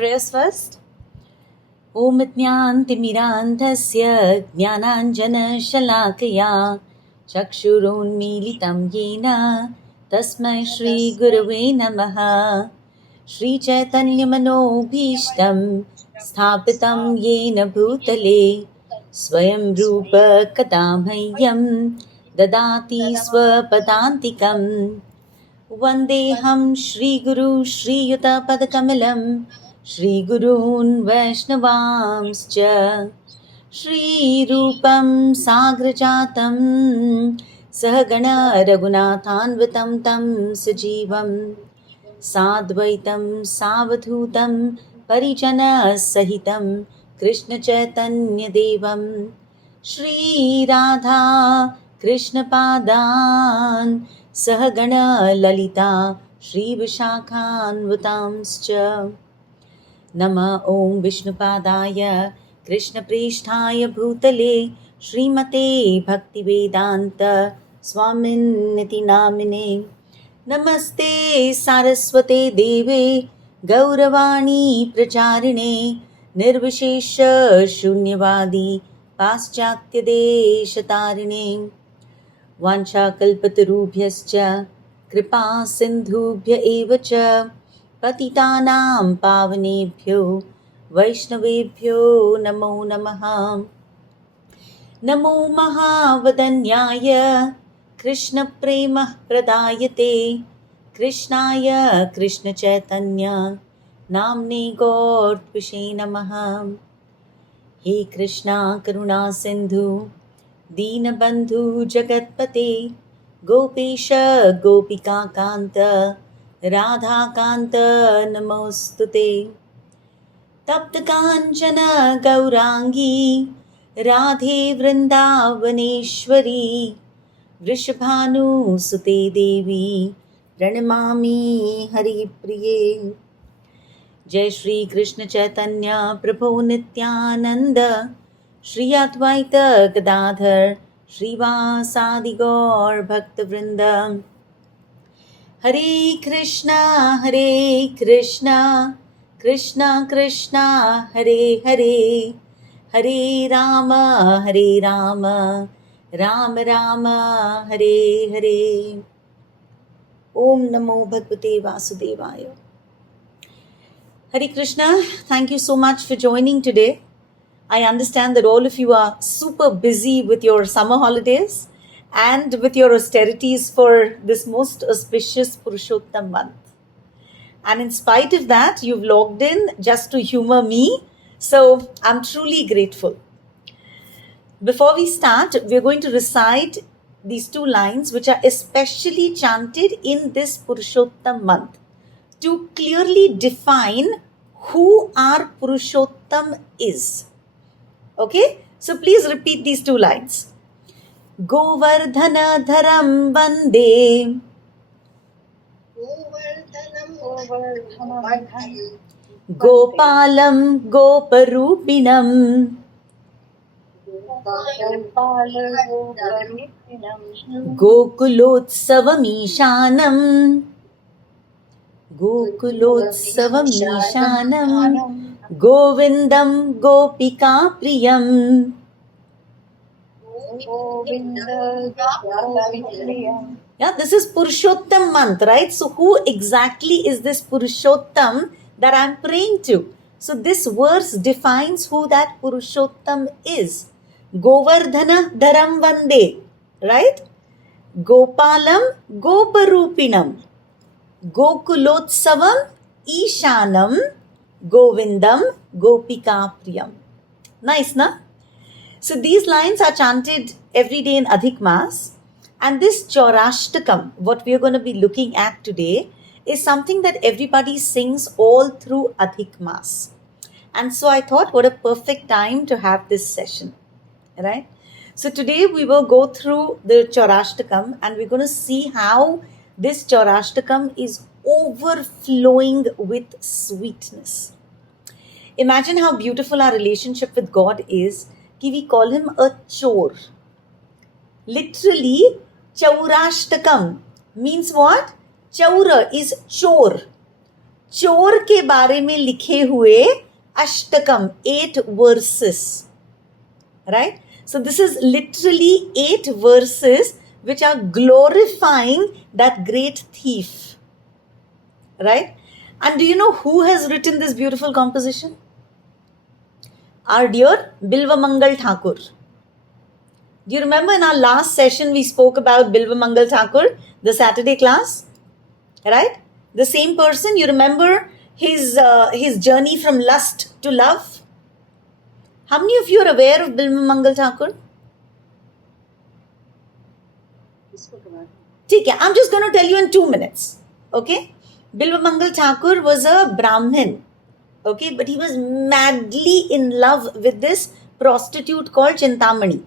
Prayers first. Om Jnantimirandhasya Jnananjana-shalakaya Chakshurunmilitam Yena Tasmai Shri Gurave Namaha. Shri Chaitanya Manobhishtam Sthapitam Yena Bhutale Swayam Rupa Kadamhayyam Dadati Swapadantikam Vandeham Shri Guru Shri Yuta Padakamalam Shri Gurun Vaishnavamscha Shri Rupam Sagrajatam Sahagana Raghunathanvitam Tam Sajivam Sadvaitam Savadhutam Parijana Sahitam Krishna Chaitanya Devam Shri Radha Krishna Padan Sahagana Lalita Shri Vishakhanvatamscha Nama Om Vishnupadaya Krishna Prishtaya Bhutale Srimate Bhaktivedanta Swamin Niti Namine Namaste Saraswate Deve Gauravani Pracharine Nirvishesha Shunyavadi Paschatya Deshatarine Vanchakalpatarubhyascha Kripa Sindhubhya Evacha Patitanam Pavanebhyo Vaishnavebhyo Namo Namaha Namo Mahavadanyaya Krishna Prema Pradayate Krishnaya Krishna Chaitanya Namne Gaur-Tvishe Namaha He Krishna Karuna Sindhu Deenabandhu Jagatpate Gopesha Gopika Kanta Radha Kanta Namostute Tapta Kanchana Gaurangi Radhe Vrindavaneshwari Vrishabhanu Sute Devi Pranamami Hari Priye Jai Shri Krishna Chaitanya Prabhu Nityananda Shri Advaita Gadadhar Shrivasadi Gaur Bhakta Vrinda Hare Krishna Krishna Krishna Hare Hare Hare Rama Rama Rama Hare Hare Om Namo Bhagavate Vasudevaya. Hare Krishna, thank you so much for joining today. I understand that all of you are super busy with your summer holidays and with your austerities for this most auspicious Purushottam month. And in spite of that, you've logged in just to humor me. So I'm truly grateful. Before we start, we're going to recite these two lines which are especially chanted in this Purushottam month to clearly define who our Purushottam is. Okay, so please repeat these two lines. Govardhana Dharam Vande Gopalam Goparupinam Gokulotsavam Ishanam Govindam Gopika Priyam. Yeah, this is Purushottam month, right? So who exactly is this Purushottam that I'm praying to? So this verse defines who that Purushottam is. Govardhana Dharam Vande, right? Gopalam Goparupinam. Gokulotsavam Ishanam Govindam Gopika Priyam. Nice, na? So these lines are chanted every day in Adhik Maas. And this Chaurashtakam, what we are going to be looking at today, is something that everybody sings all through Adhik Maas. And so I thought, what a perfect time to have this session, right? So today we will go through the Chaurashtakam and we're going to see how this Chaurashtakam is overflowing with sweetness. Imagine how beautiful our relationship with God is, कि we call him a chor. Literally, Chaurashtakam means what? Chaura is chor. चोर के बारे में लिखे हुए Ashtakam, 8 verses, right? So this is literally 8 verses which are glorifying that great thief, right? And do you know who has written this beautiful composition? Our dear Bilvamangal Thakur. Do you remember in our last session we spoke about Bilvamangal Thakur, the Saturday class, right? The same person, you remember his journey from lust to love? How many of you are aware of Bilvamangal Thakur? Okay, I'm just going to tell you in 2 minutes. Okay? Bilvamangal Thakur was a Brahmin. Okay, but he was madly in love with this prostitute called Chintamani.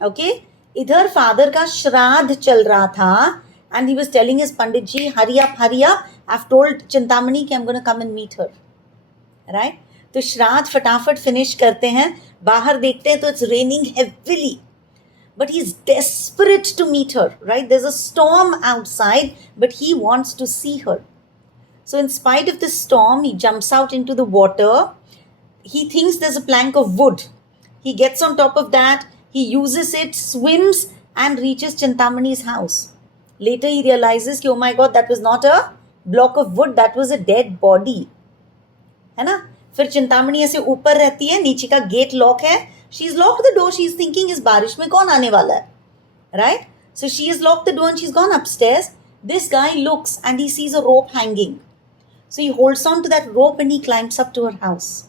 Okay, इधर father का श्राद्ध चल रहा था and he was telling his Pandit ji, hurry up, I've told Chintamani कि I'm going to come and meet her, right? तो श्राद्ध फटाफट फिनिश करते हैं, बाहर देखते हैं तो it's raining heavily, but he's desperate to meet her, right? There's a storm outside, but he wants to see her. So in spite of the storm, he jumps out into the water. He thinks there's a plank of wood. He gets on top of that. He uses it, swims, and reaches Chintamani's house. Later, he realizes, oh my God, that was not a block of wood. That was a dead body. है ना? फिर चिंतामणि ऐसे ऊपर रहती है, नीचे का gate lock है. She's locked the door. She's thinking, इस बारिश में कौन आने वाला है? Right? So she has locked the door and she's gone upstairs. This guy looks and he sees a rope hanging. So he holds on to that rope and he climbs up to her house.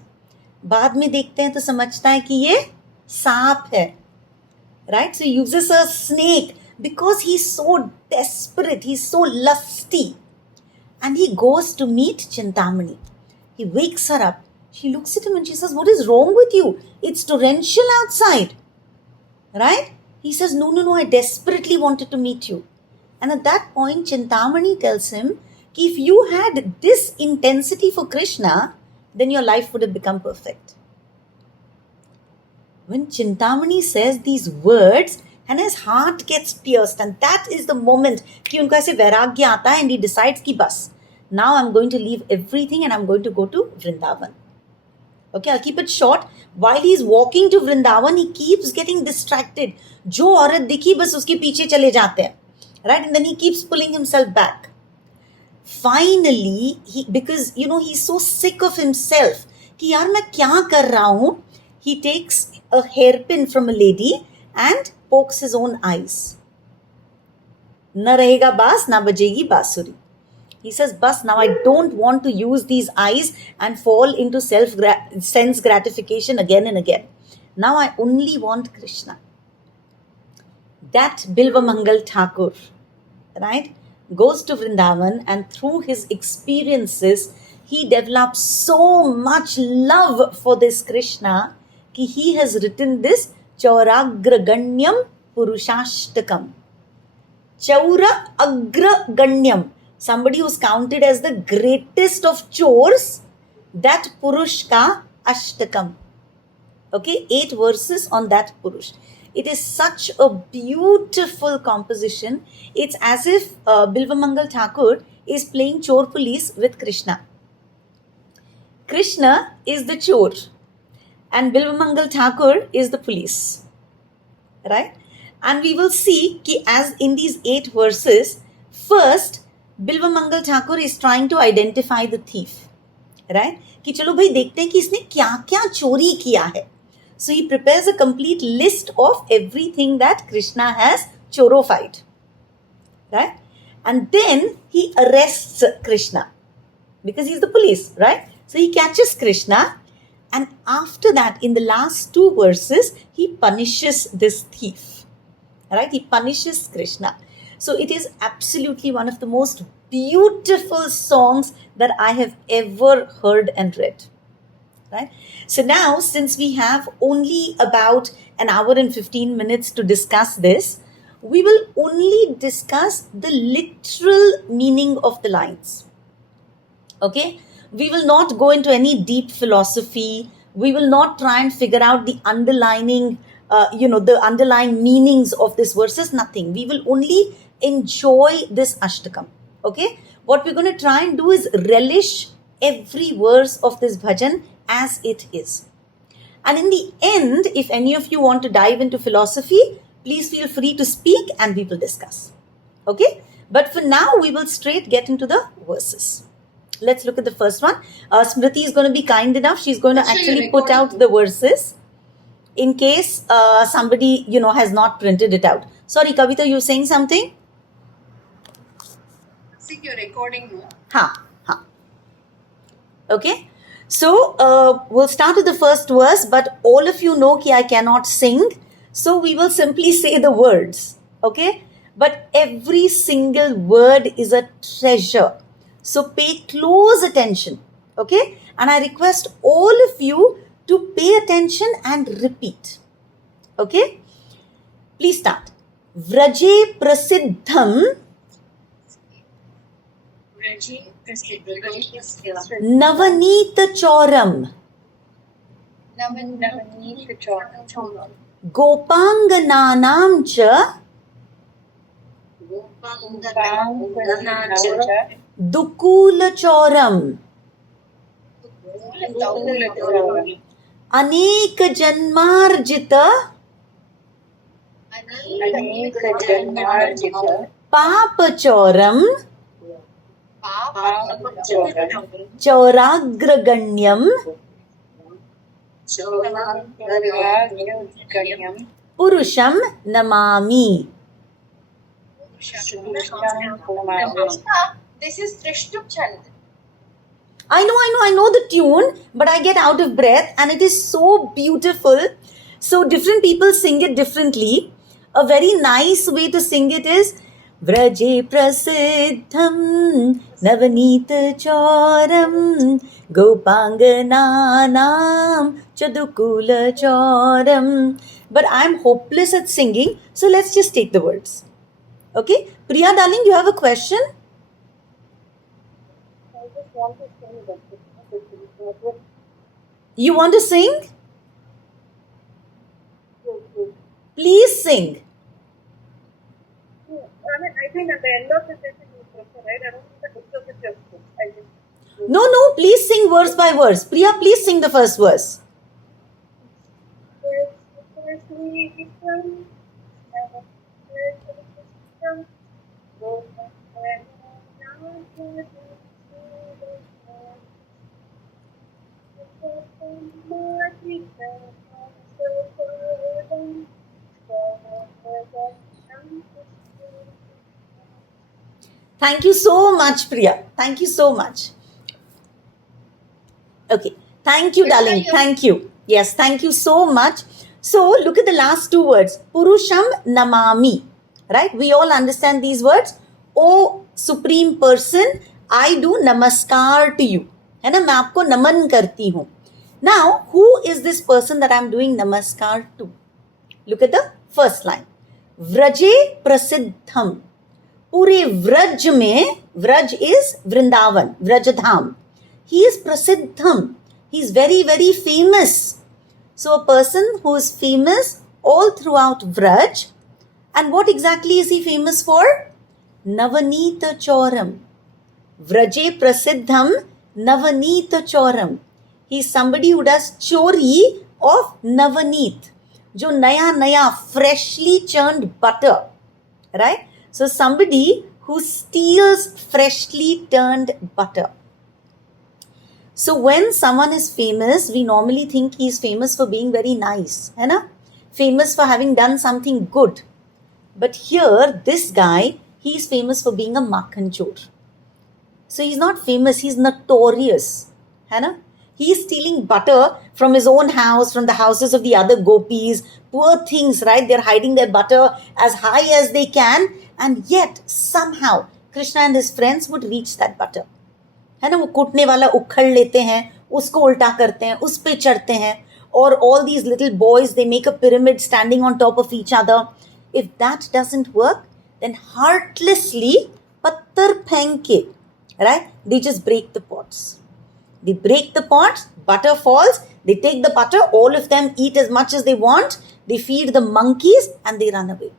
बाद में देखते हैं तो समझता है कि ये सांप है. Right? So he uses a snake because he's so desperate, he's so lusty. And he goes to meet Chintamani. He wakes her up. She looks at him and she says, what is wrong with you? It's torrential outside. Right? He says, no, I desperately wanted to meet you. And at that point, Chintamani tells him, if you had this intensity for Krishna, then your life would have become perfect. When Chintamani says these words, and his heart gets pierced, and that is the moment कि उनका ऐसे वैराग्य आता है, and he decides कि बस, now I'm going to leave everything and I'm going to go to Vrindavan. Okay, I'll keep it short. While he's walking to Vrindavan, he keeps getting distracted. जो औरत दिखी बस उसके पीछे चले जाते हैं. Right? And then he keeps pulling himself back. Finally, because he's so sick of himself कि यार मैं क्या कर रहा हूँ, he takes a hairpin from a lady and pokes his own eyes. न रहेगा बास, ना बजेगी बांसुरी. He says, bas, now I don't want to use these eyes and fall into sense gratification again and again. Now I only want Krishna. That Bilvamangal Thakur, right, goes to Vrindavan, and through his experiences, he develops so much love for this Krishna कि he has written this Chauragraganyam Purushashtakam. Chaura Agraganyam. Somebody who's counted as the greatest of chores, that Purush ka Ashtakam. Okay, 8 verses on that Purush. It is such a beautiful composition. It's as if Bilvamangal Thakur is playing chore police with Krishna. Krishna is the chore and Bilvamangal Thakur is the police. Right? And we will see कि as in these 8 verses, first, Bilvamangal Thakur is trying to identify the thief. Right? कि चलो भाई देखते हैं कि इसने क्या क्या चोरी किया है. So he prepares a complete list of everything that Krishna has chorofied. Right? And then he arrests Krishna because he's the police. Right? So he catches Krishna, and after that, in the last 2 verses, he punishes this thief. Right? He punishes Krishna. So it is absolutely one of the most beautiful songs that I have ever heard and read. Right? So now, since we have only about an hour and 15 minutes to discuss this, we will only discuss the literal meaning of the lines. Okay? We will not go into any deep philosophy. We will not try and figure out the underlying meanings of these verses. Nothing. We will only enjoy this Ashtakam. Okay? what we're going to try and do is relish every verse of this bhajan as it is. And in the end, if any of you want to dive into philosophy, please feel free to speak and we will discuss. Okay? But for now, we will straight get into the verses. Let's look at the first one. Smriti is going to be kind enough. She's going to actually put out the verses in case somebody, has not printed it out. Sorry, Kavita, you saying something? See, you're recording now. Ha. Okay. So, we'll start with the first verse, but all of you know that I cannot sing. So, we will simply say the words. Okay. But every single word is a treasure. So, pay close attention. Okay. And I request all of you to pay attention and repeat. Okay. Please start. Vraje prasiddham Navanita Choram Gopangananam cha Dukula Choram Aneka Janmarjita Papa Choram Chauragraganyam Purusham Namami. This is Trishtum channel. I know the tune, but I get out of breath and it is so beautiful. So different people sing it differently. A very nice way to sing it is Vraje prasiddham Navanita choram Gopangananam Chadukula choram. But I'm hopeless at singing, so let's just take the words. Okay? Priya darling, you have a question? I just want to sing that. You want to sing? Please sing. I think at the end of the session you prefer, right? I don't think the discuss it just good. I just No, please sing verse by verse. Priya, please sing the first verse. Thank you so much, Priya. Thank you so much. Okay. Thank you, darling. Thank you. Yes, thank you so much. So, look at the last two words. Purusham Namami. Right? We all understand these words. O Supreme Person, I do namaskar to you. है ना, मैं आपको नमन करती हूँ. Now, who is this person that I'm doing namaskar to? Look at the first line. Vraje prasiddham. पूरे व्रज में, Vraj is Vrindavan, Vrajadham. He is prasiddham. He is very, very famous. So a person who is famous all throughout Vraj. And what exactly is he famous for? Navanita Choram. Vraje prasiddham Navanita Choram. He is somebody who does chori of Navanit. Jo naya freshly churned butter. Right? So somebody who steals freshly turned butter. So when someone is famous, we normally think he is famous for being very nice. है ना? Famous for having done something good. But here, this guy, he is famous for being a makhan chor. So he's not famous, he's notorious. है ना? He is stealing butter from his own house, from the houses of the other gopis. Poor things, right? They're hiding their butter as high as they can. And yet, somehow, Krishna and his friends would reach that butter. है ना, वो कूटने वाला उखड़ लेते हैं, उसको उल्टा करते हैं, उस पे चढ़ते हैं, और all these little boys, they make a pyramid standing on top of each other. If that doesn't work, then heartlessly, pattar pheng ke, right? They just break the pots. They break the pots, butter falls, they take the butter, all of them eat as much as they want, they feed the monkeys, and they run away.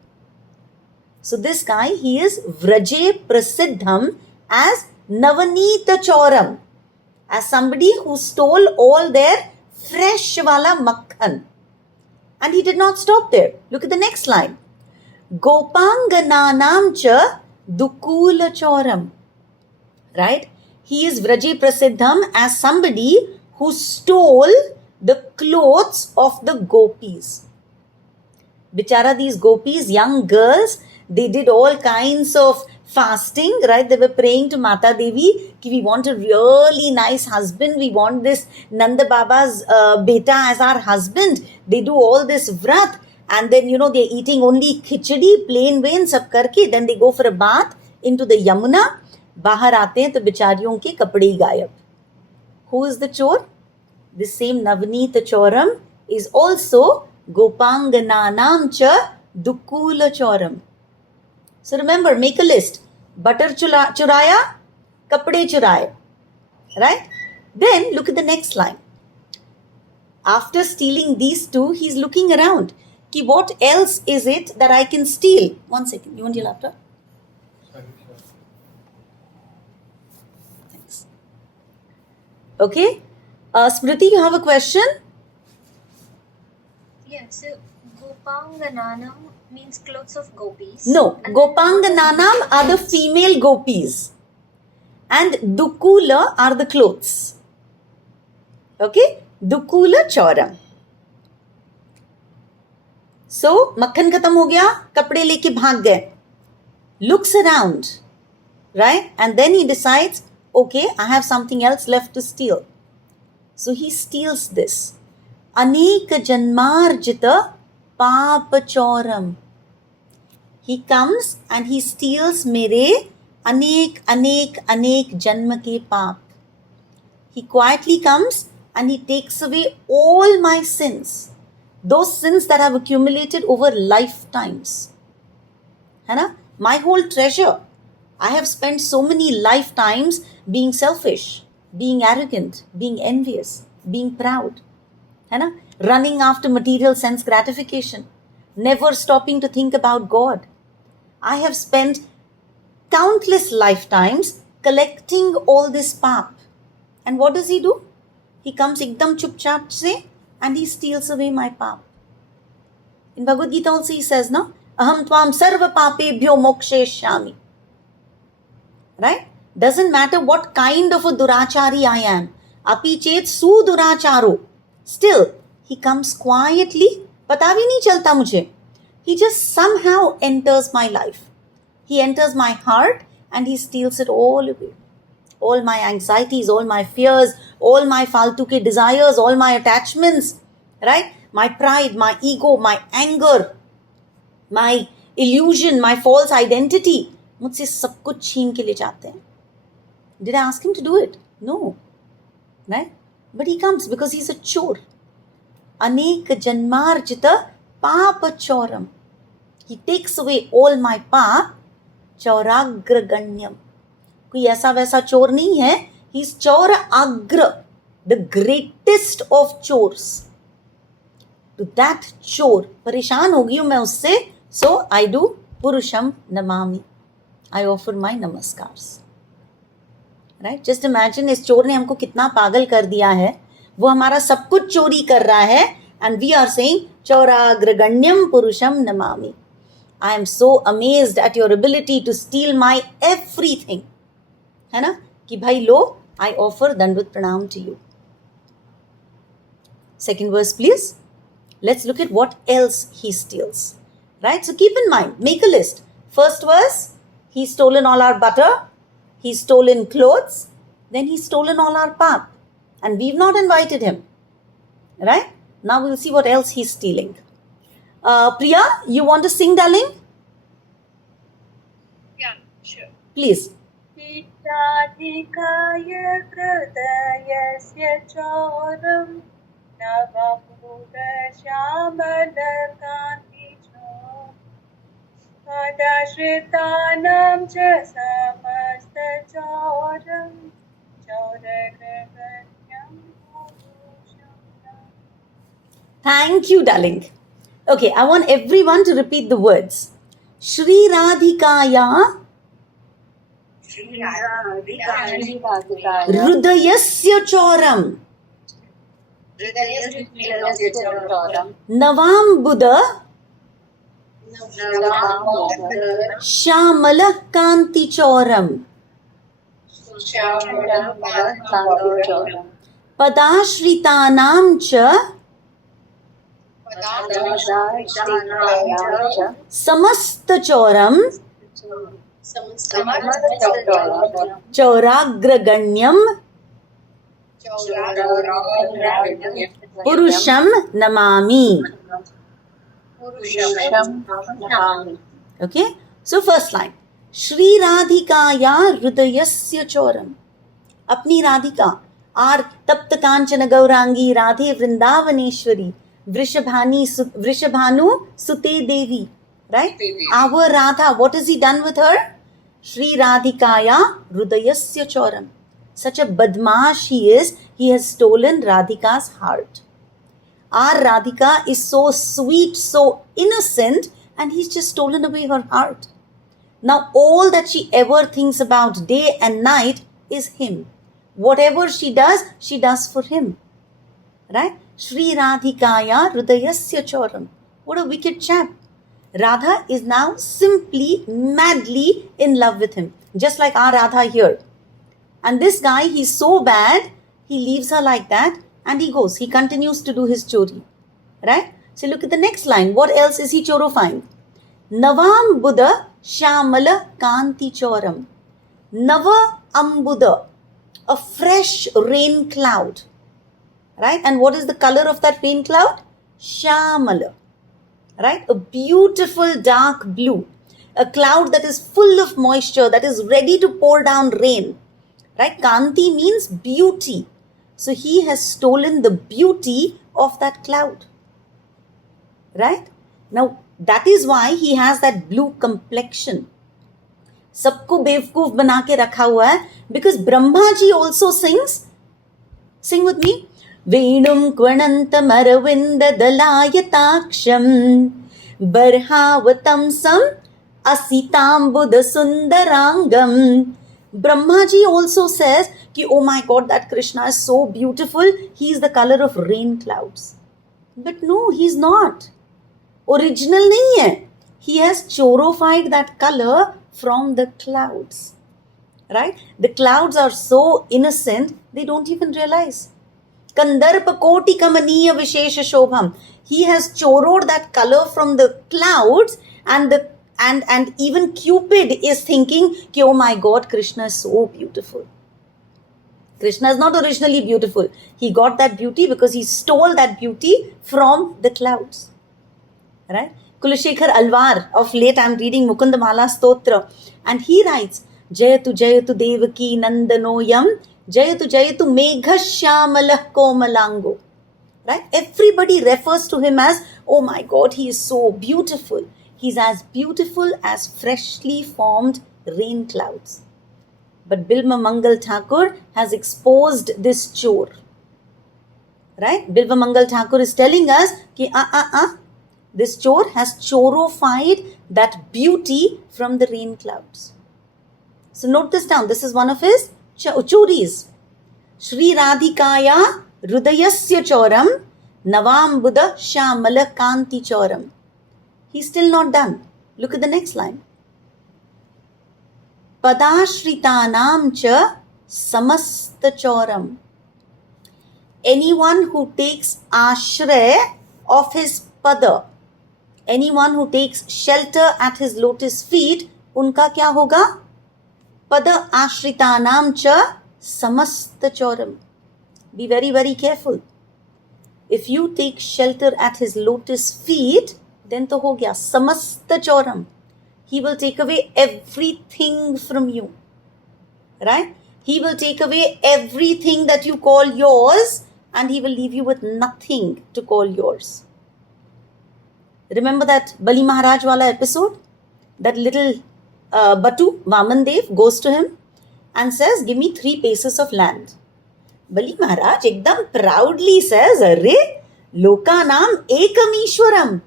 So this guy, he is Vraje Prasiddham as Navanita Choram, as somebody who stole all their fresh wala makhan. And he did not stop there. Look at the next line. Gopangananam cha dukula choram. Right? He is Vraji Prasiddham as somebody who stole the clothes of the gopis. Bichara, these gopis, young girls, they did all kinds of fasting, right? They were praying to Mata Devi, ki we want a really nice husband. We want this Nanda Baba's beta as our husband. They do all this vrat. And then, they're eating only khichdi, plain vain, sab karke. Then they go for a bath into the Yamuna. बाहर आते हैं तो बिचारियों के कपड़े ही गायब. Who is the chor? The same Navneet Choram is also Gopangananam cha Dukula Choram. So remember, make a list. Butter churaya, kapde churaye. Right? Then look at the next line. After stealing these two, he's looking around. Ki what else is it that I can steal? 1 second. You want your laptop? Thanks. Okay. Smriti, you have a question? Yes, so Gopangananam means clothes of gopis. No, And Gopangananam are the female gopis and Dukula are the clothes. Okay? Dukula Choram. So, makhan khatam ho gaya, kapde leke bhag gaye. Looks around, right? And then he decides, okay, I have something else left to steal. So he steals this. Aneka janmarjita papa choram. He comes and he steals mere anek janma ke paap. He quietly comes and he takes away all my sins. Those sins that have accumulated over lifetimes. है ना? My whole treasure. I have spent so many lifetimes being selfish, being arrogant, being envious, being proud. है ना? Running after material sense gratification. Never stopping to think about God. I have spent countless lifetimes collecting all this paap. And what does he do? He comes ekdam chupchap se and he steals away my paap. In Bhagavad Gita also he says, no? Aham tvam sarva papebhyo moksheshyami. Right? Doesn't matter what kind of a durachari I am. Api chet su duracharo. Still, he comes quietly. Pata bhi nahi chalta mujhe. He just somehow enters my life. He enters my heart and he steals it all away. All my anxieties, all my fears, all my faltu ke desires, all my attachments, right? My pride, my ego, my anger, my illusion, my false identity. मुझसे सब कुछ छीन के ले जाते हैं. Did I ask him to do it? No. Right? But he comes because he's a chor. Anek janmarjita papa choram. He takes away all my paap. Chauragraganyam. कोई ऐसा वैसा चोर नहीं है. He's चौर agra, the greatest of chores. To that chore, परेशान हो गई हूँ मैं उससे. So I do purusham namami. I offer my namaskars. Right? Just imagine इस चोर ने हमको कितना पागल कर दिया है. वो हमारा सब कुछ चोरी कर रहा है. And we are saying चौराग्रगण्यम पुरुषम Namami. I am so amazed at your ability to steal my everything. है ना? कि भाई लो, I offer Dandvat Pranam to you. Second verse, please. Let's look at what else he steals. Right? So keep in mind, make a list. First verse, he's stolen all our butter. He's stolen clothes. Then he's stolen all our paap. And we've not invited him. Right? Now we'll see what else he's stealing. Priya, you want to sing, darling? Yeah, sure. Please. Pitadhikaya hridayasya choram navamuda shyamala kanti chor padashritanam cha samasta choram chauragaganyam purusham. Thank you, darling. Okay, I want everyone to repeat the words. Shri Radhikaya हृदयस्य Chauram नवाम्बुद Shyamal कांति चौरम पदाश्रितानां च समस्त चौरम चौराग्रगण्यम पुरुषम Namami. Okay, so first line, Shri राधिकाया हृदयस्य Chauram. अपनी Radhika, are तप्त कांचन गौरांगी राधे वृंदावनेश्वरी वृषभानु सुते देवी, right? Our Radha, what has he done with her? Shri Radhikaya Hridayasya Choram. Such a badmash he is, he has stolen Radhika's heart. Our Radhika is so sweet, so innocent, and he's just stolen away her heart. Now all that she ever thinks about day and night is him. Whatever she does for him. Right? Shri Radhikaya Hridayasya Choram. What a wicked chap. Radha is now simply madly in love with him. Just like our Radha here. And this guy, he's so bad, he leaves her like that and he goes. He continues to do his chori. Right? So look at the next line. What else is he chorifying? Navam Buddha Shamala Kanti Choram. Nava Ambuddha. A fresh rain cloud. Right? And what is the color of that rain cloud? Shamala. Right? A beautiful dark blue. A cloud that is full of moisture, that is ready to pour down rain. Right? Kanti means beauty. So he has stolen the beauty of that cloud. Right? Now, that is why he has that blue complexion. सबको बेवकूफ बना के रखा हुआ है, because Brahma ji also sings. Sing with me. Venum Kvanantam Aravinda Dalayataksham Barhavatam Sam Asitam Buddha Sundarangam. Brahma ji also says कि oh my God, that Krishna is so beautiful, he is the color of rain clouds. But no, he is not. Original नहीं है. He has chorified that color from the clouds. Right? The clouds are so innocent, they don't even realize. Kandarpa koti kamaniya vishesha shobham. He has chorod that color from the clouds, and even Cupid is thinking, oh my God, Krishna is so beautiful. Krishna is not originally beautiful. He got that beauty because he stole that beauty from the clouds. Right? Kulashekar Alvar, of late I am reading Mukundamala Stotra, and he writes, Jayatu Devaki Nandanoyam, Jayatu Meghashyamalah Komalango. Right? Everybody refers to him as, oh my God, he is so beautiful. He's as beautiful as freshly formed rain clouds. But Bilva Mangal Thakur has exposed this chore. Right? Bilva Mangal Thakur is telling us ki this chore has chorified that beauty from the rain clouds. So note this down. This is one of his choris. Shri Radhikaya Hridayasya Choram Navam Buddha Shamala Kanti Choram. He's still not done. Look at the next line. Padashritanam cha samasta choram. Anyone who takes ashray of his pada, anyone who takes shelter at his lotus feet, unka kya hoga? Pada ashritanam cha samasta choram. Be very, very careful. If you take shelter at his lotus feet, then to ho gaya samasta choram. He will take away everything from you. Right? He will take away everything that you call yours, and he will leave you with nothing to call yours. Remember that Bali Maharaj wala episode? That little Batu, Vaman Dev, goes to him and says, give me 3 paces of land. Bali Maharaj ekdam proudly says, Arre, Lokanam Ekam Ishwaram.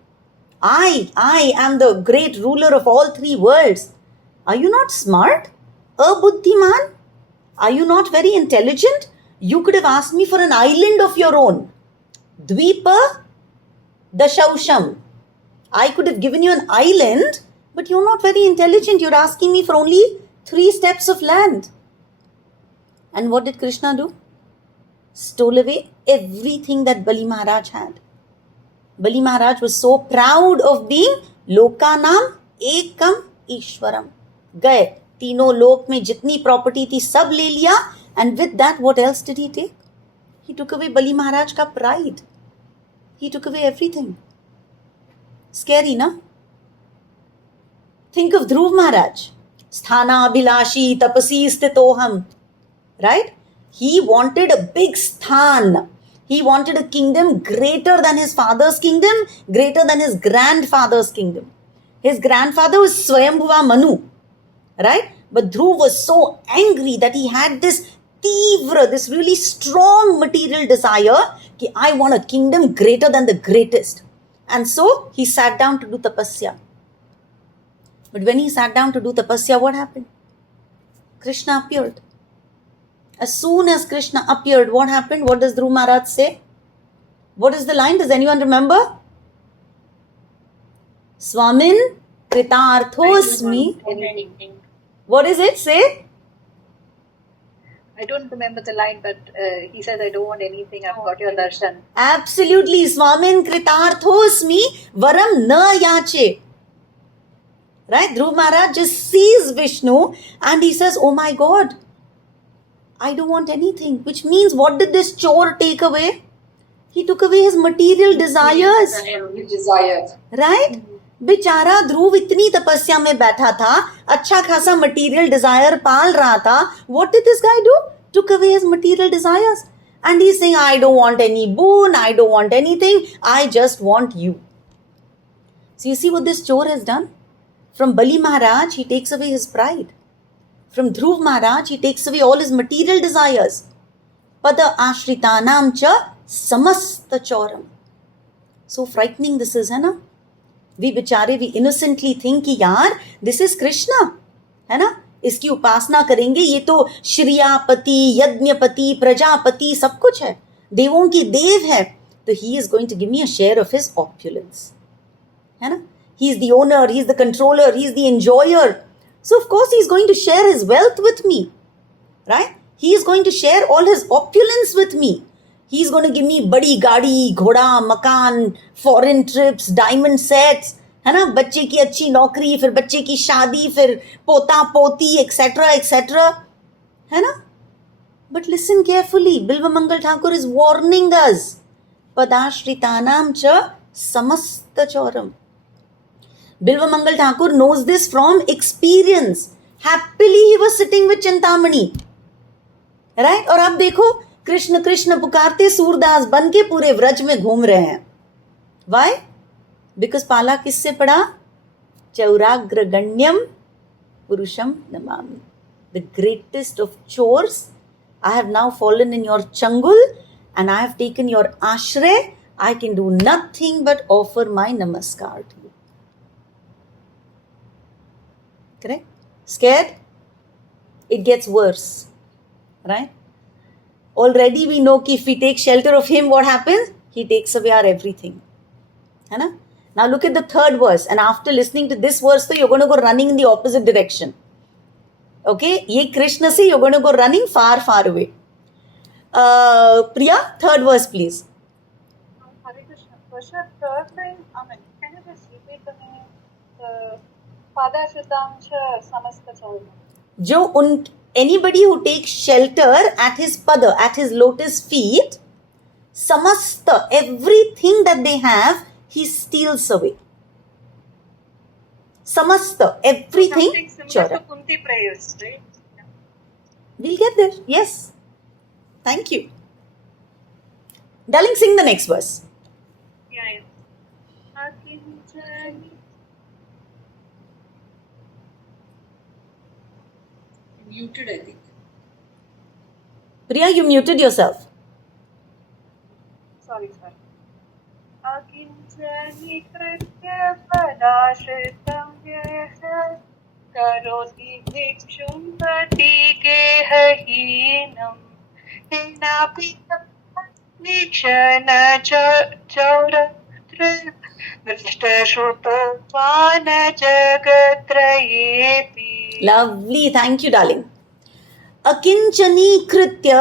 I am the great ruler of all 3 worlds. Are you not smart? Abuddhiman? Are you not very intelligent? You could have asked me for an island of your own. Dvipa Dashausham. I could have given you an island, but you're not very intelligent. You're asking me for only 3 steps of land. And what did Krishna do? Stole away everything that Bali Maharaj had. Bali Maharaj was so proud of being Lokanam Ekam Ishwaram. गए तीनों लोक में जितनी property थी सब ले लिया. And with that, what else did he take? He took away Bali Maharaj ka pride. He took away everything. Scary, na? Think of Dhruv Maharaj. Sthana Abhilashi Tapasi Stitoham. Right? He wanted a big sthan. He wanted a kingdom greater than his father's kingdom, greater than his grandfather's kingdom. His grandfather was Swayambhuva Manu. Right? But Dhruv was so angry that he had this this really strong material desire that I want a kingdom greater than the greatest. And so he sat down to do tapasya. But when he sat down to do tapasya, what happened? Krishna appeared. As soon as Krishna appeared, what happened? What does Dhruv Maharaj say? What is the line? Does anyone remember? Swamin Kritarthosmi. What is it? Say. I don't remember the line, but he says, I don't want anything. I've got your darshan. Absolutely. Swamin Kritarthosmi Varam na yache. Right? Dhruv Maharaj just sees Vishnu and he says, oh my God, I don't want anything. Which means, what did this chore take away? He took away his material desires. Right? बेचारा ध्रुव इतनी तपस्या में बैठा था, अच्छा खासा material Dzire पाल रहा था. What did this guy do? Took away his material desires. And he's saying, I don't want any boon, I don't want anything, I just want you. So you see what this chore has done? From Bali Maharaj, he takes away his pride. From Dhruv Maharaj, he takes away all his material desires. Pada ashritanam cha samasta choram. So frightening this is, है ना? We बेचारे, we innocently think कि यार this is Krishna, है ना? इसकी उपासना करेंगे, ये तो श्रियापति, यज्ञपति, प्रजापति सब कुछ है, देवों की देव है, तो he is going to give me a share of his opulence, है ना? He is the owner, he is the controller, he is the enjoyer. So of course he is going to share his wealth with me, right? He is going to share all his opulence with me. He is going to give me badi gaadi, ghoda, makan, foreign trips, diamond sets, है ना? बच्चे की अच्छी नौकरी, फिर बच्चे की शादी, फिर पोता पोती, etc., etc., है ना? But listen carefully. Bilvamangal Thakur is warning us. Padashritanam cha samasta choram. Bilvamangal Thakur knows this from experience. Happily he was sitting with Chintamani. Right? और अब देखो, कृष्ण कृष्ण पुकारते सूरदास बन के पूरे व्रज में घूम रहे हैं. Why? Because पाला किससे पड़ा? चौराग्रगण्यम पुरुषम Namami. The greatest of chores. I have now fallen in your changul and I have taken your ashray. I can do nothing but offer my namaskar to you. Correct? Scared? It gets worse. Right? Already we know that if we take shelter of him, what happens? He takes away our everything. है ना? Now look at the third verse. And after listening to this verse, so you're going to go running in the opposite direction. Okay? Ye Krishna se, you're going to go running far, far away. Priya, third verse please. Hare Krishna. Krishna, third line, can you just repeat the name? Padashritancha samasta choram. Anybody who takes shelter at his pada, at his lotus feet, samasta, everything that they have, he steals away. Samasta, everything. Something similar to Kunti prayers, right? Yeah. We'll get there. Yes. Thank you. Darling, sing the next verse. Yeah. Muted, I think. Priya, you muted yourself. Sorry. Akinchani kritya padashritam vyayah करोति भिक्षुं पतिगेहहीनं हिनापि वीक्षण चौरत्र दृष्टश्रुतोपान जगत्रयेऽपि. Lovely. Thank you, darling. अकिंचनीकृत्य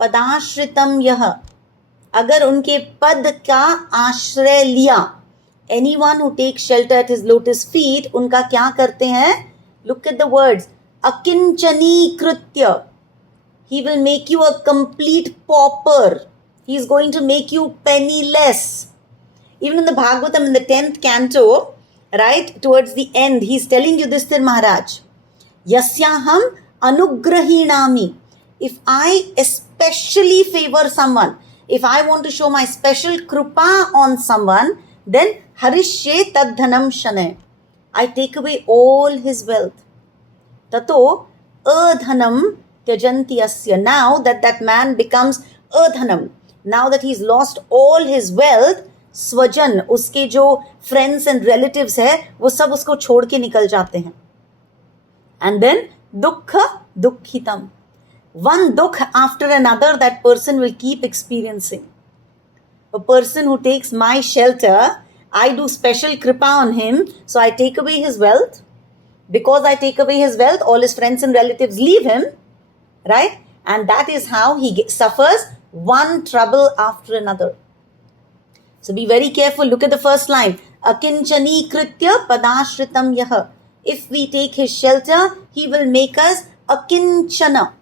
पदाश्रितम यह, अगर उनके पद का आश्रय लिया, anyone who takes shelter at his lotus feet, उनका क्या करते हैं? Look at the words. अकिंचनीकृत्य, he will make you a complete pauper. He is going to make you penniless. Even in the Bhagavatam, in the 10th canto, right towards the end, he is telling you this, Tir Maharaj. Yasyaham anugrahinami. If I especially favor someone, if I want to show my special krupa on someone, then harishye tadhanam shane. I take away all his wealth. Tato adhanam tyajanti asya. Now that man becomes adhanam, now that he's lost all his wealth, स्वजन, उसके जो friends and relatives है, वो सब उसको छोड़ के निकल जाते हैं. एंड देन दुख दुखितम, one dukh after another that person will keep experiencing. A person who takes my shelter, I do special kripa on him, so I take away his wealth. Because I take away his wealth, all his friends and relatives leave him, right? And that is how he suffers one trouble after another. So be very careful. Look at the first line. Akinchani kritya padashritam yaha. If we take his shelter, he will make us akinchana.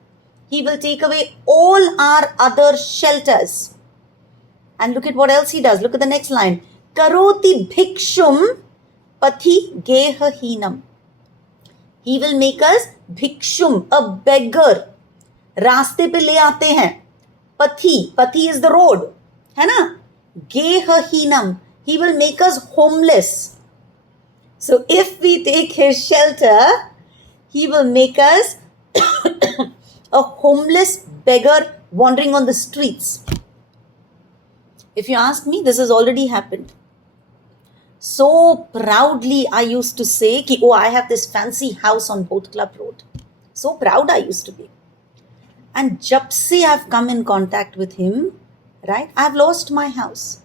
He will take away all our other shelters. And look at what else he does. Look at the next line. Karoti bhikshum pathi gehahinam. He will make us bhikshum, a beggar. रास्ते पे ले आते हैं. Pathi, pathi is the road, है ना? Gehahinam, he will make us homeless. So if we take his shelter, he will make us a homeless beggar wandering on the streets. If you ask me, this has already happened. So proudly I used to say, oh, I have this fancy house on Boat Club Road. So proud I used to be. And jab se I've come in contact with him, right, I've lost my house.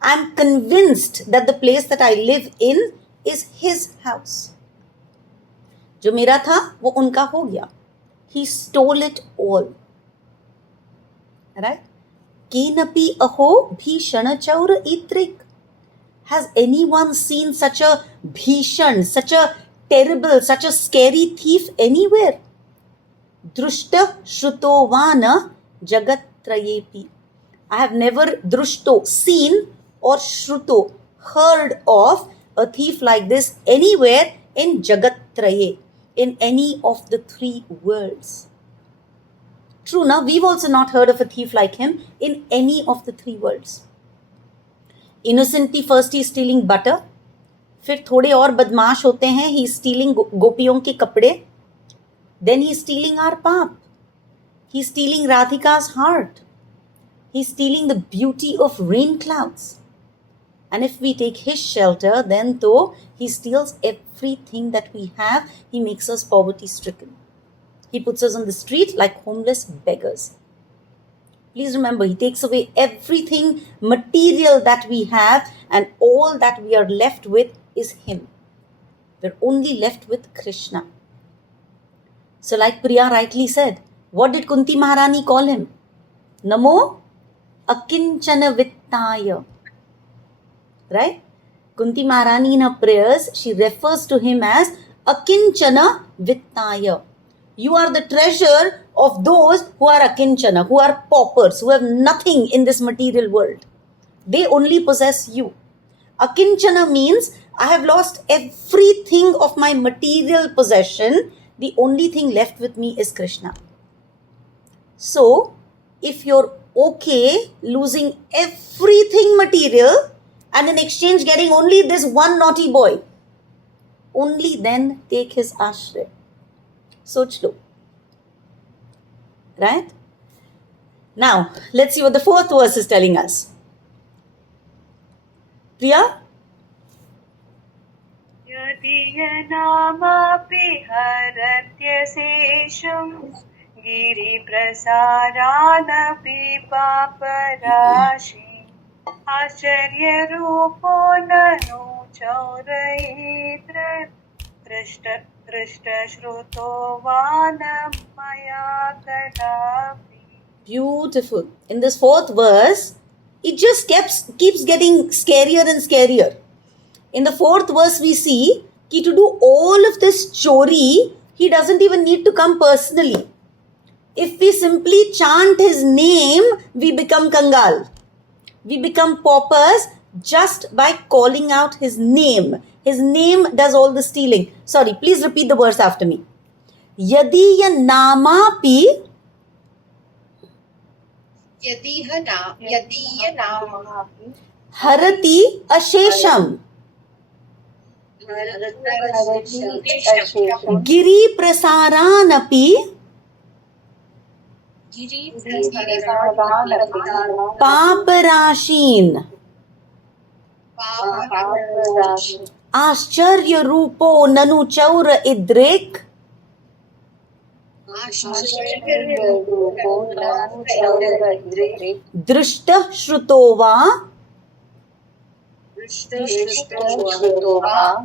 I'm convinced that the place that I live in is his house. जो मेरा था वो उनका हो गया. He stole it all. Right? Kenapi aho bhishana chaur itrik. Has anyone seen such a bhishan, such a terrible, such a scary thief anywhere? Drushta shrutovana jagatrayepi. I have never drushto, seen, or shruto, heard of a thief like this anywhere in Jagat-traye, in any of the three worlds. True, now we've also not heard of a thief like him in any of the three worlds. Innocently, first he is stealing butter, फिर थोड़े और बदमाश होते हैं, he is stealing गोपियों के कपड़े, then he is stealing our paap, he is stealing Radhika's heart, he is stealing the beauty of rain clouds. And if we take his shelter, then though he steals everything that we have, he makes us poverty stricken. He puts us on the street like homeless beggars. Please remember, he takes away everything material that we have, and all that we are left with is him. We're only left with Krishna. So like Priya rightly said, what did Kunti Maharani call him? Namo akinchana vittaya. Right? Kunti Maharani in her prayers, she refers to him as akinchana vittaya. You are the treasure of those who are akinchana, who are paupers, who have nothing in this material world. They only possess you. Akinchana means I have lost everything of my material possession. The only thing left with me is Krishna. So, if you're okay losing everything material and in exchange getting only this one naughty boy, only then take his ashray. Soch lo. Right? Now, let's see what the fourth verse is telling us. Priya? यदीयनामापि हरत्यशेषम् गिरिप्रसारानपि पापराशि आश्चर्यरूपो ननु चौरयेत्र दृष्टश्रुतो वा न मया कदापि. Beautiful. In this fourth verse, it just keeps getting scarier and scarier. In the fourth verse, we see that to do all of this chori, he doesn't even need to come personally. If we simply chant his name, we become Kangal. We become paupers just by calling out his name. His name does all the stealing. Sorry, please repeat the verse after me. Yadiya namapi यदीयनामापि harati ashesham giri prasaranapi paparashin आश्चर्य रूपो ननु चौर इद्रेक दृष्ट श्रुतो वा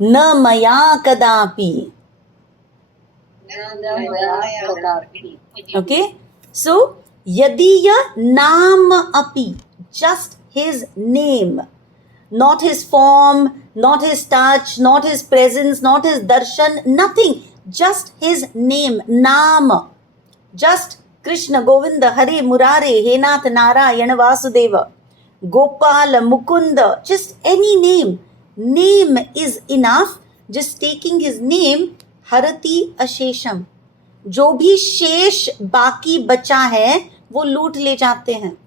न मया कदापि. Okay, so yadiya naam api, just his name, not his form, not his touch, not his presence, not his darshan, nothing, just his name, naam, just Krishna, Govinda, Hare, Murare, He Nath, Narayana, Vasudeva, Gopala, Mukunda, just any name. Name is enough. Just taking his name, Harati Ashesham. जो भी शेष बाकी बचा है वो लूट ले जाते हैं.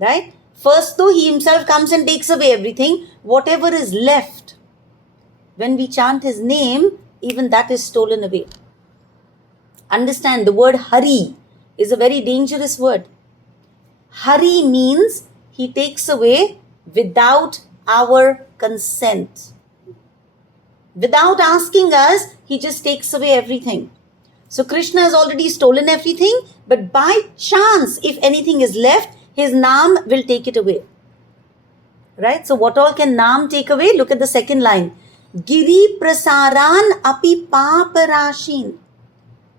Right? First though he himself comes and takes away everything, whatever is left, when we chant his name, even that is stolen away. Understand, the word Hari is a very dangerous word. Hari means he takes away without our consent. Without asking us, he just takes away everything. So Krishna has already stolen everything, but by chance, if anything is left, his naam will take it away. Right? So what all can naam take away? Look at the second line. Giri prasaran api paparashin.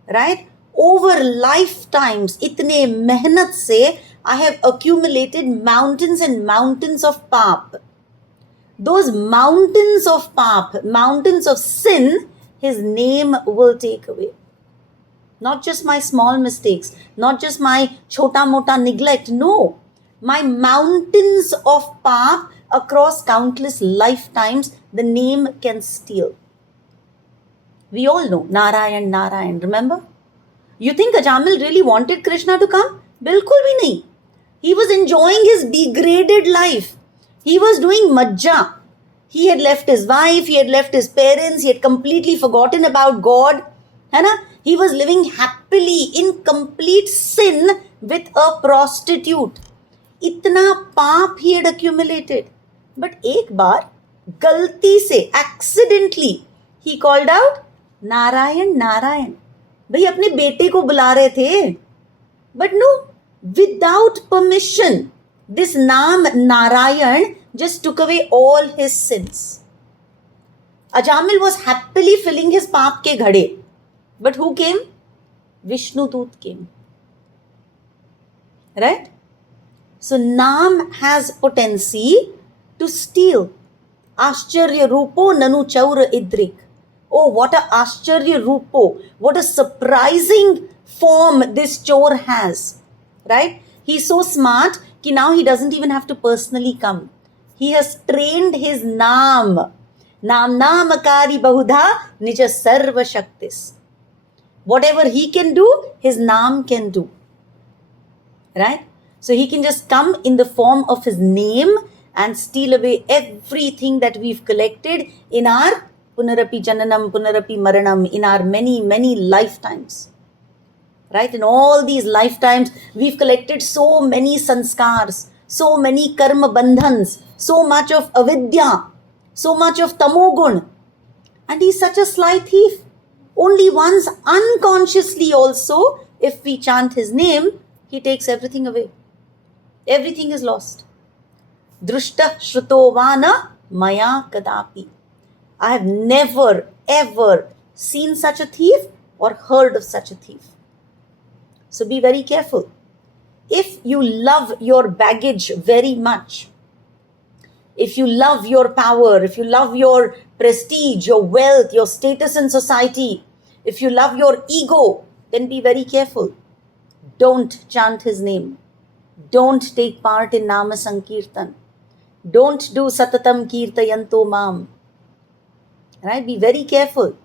Right? Over lifetimes, itne mehnat se, I have accumulated mountains and mountains of paap. Those mountains of paap, mountains of sin, his name will take away. Not just my small mistakes, not just my chota mota neglect. No, my mountains of paap across countless lifetimes, the name can steal. We all know Narayan, Narayan. Remember? You think Ajamil really wanted Krishna to come? Bilkul bhi nahi. He was enjoying his degraded life. He was doing majja. He had left his wife, he had left his parents, he had completely forgotten about God. है ना? He was living happily in complete sin with a prostitute. इतना पाप he had accumulated. But एक बार गलती से, accidentally, he called out Narayan Narayan. भाई अपने बेटे को बुला रहे थे. But no, without permission, this naam Narayan just took away all his sins. Ajamil was happily filling his paap ke ghade. But who came? Vishnu Doot came. Right? So naam has potency to steal. Ascharya Rupo Nanu Chaura Idrik. Oh, what a Ascharya Rupo. What a surprising form this chor has. Right? He's so smart that now he doesn't even have to personally come. He has trained his naam. Naam namakari bahudha nija sarva shaktis. Whatever he can do, his naam can do. Right? So he can just come in the form of his name and steal away everything that we've collected in our punarapi jananam, punarapi maranam, in our many, many lifetimes. Right? In all these lifetimes, we've collected so many sanskars, so many karma bandhans, so much of avidya, so much of tamogun. And he's such a sly thief. Only once unconsciously also, if we chant his name, he takes everything away. Everything is lost. Drushta shrutovana maya kadapi. I have never ever seen such a thief or heard of such a thief. So be very careful. If you love your baggage very much, if you love your power, if you love your prestige, your wealth, your status in society, if you love your ego, then be very careful. Don't chant his name. Don't take part in Nama Sankirtan. Don't do Satatam Kirtayanto Mam. Right? Be very careful.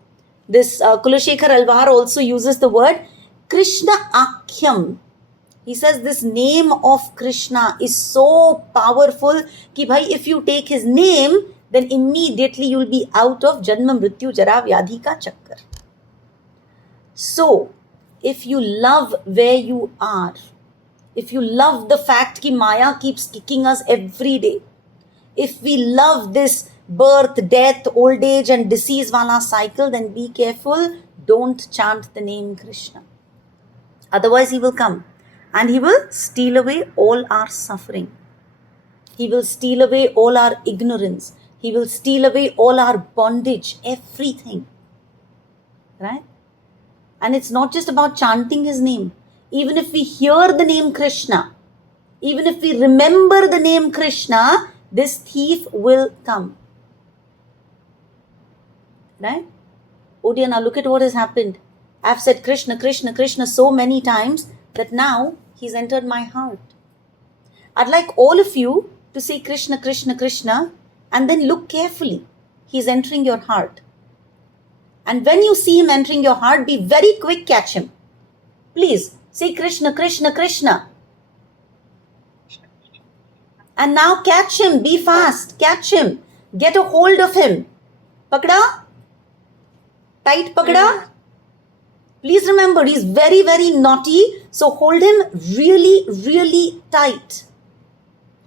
This Kulashekar Alvar also uses the word Krishna Akhyam. He says this name of Krishna is so powerful ki bhai, if you take his name, then immediately you will be out of Janma Mrityu Jara Vyadhi ka chakkar. So, if you love where you are, if you love the fact ki Maya keeps kicking us every day, if we love this birth, death, old age and disease wala cycle, then be careful. Don't chant the name Krishna. Otherwise he will come and he will steal away all our suffering. He will steal away all our ignorance. He will steal away all our bondage, everything. Right? And it's not just about chanting his name. Even if we hear the name Krishna, even if we remember the name Krishna, this thief will come. Right? Oh dear, now look at what has happened. I've said Krishna, Krishna, Krishna so many times that now he's entered my heart. I'd like all of you to say Krishna, Krishna, Krishna and then look carefully. He's entering your heart. And when you see him entering your heart, be very quick, catch him. Please say Krishna, Krishna, Krishna. And now catch him, be fast, catch him. Get a hold of him. Pakda? Tight pakda? Please remember, he's very, very naughty. So hold him really, really tight.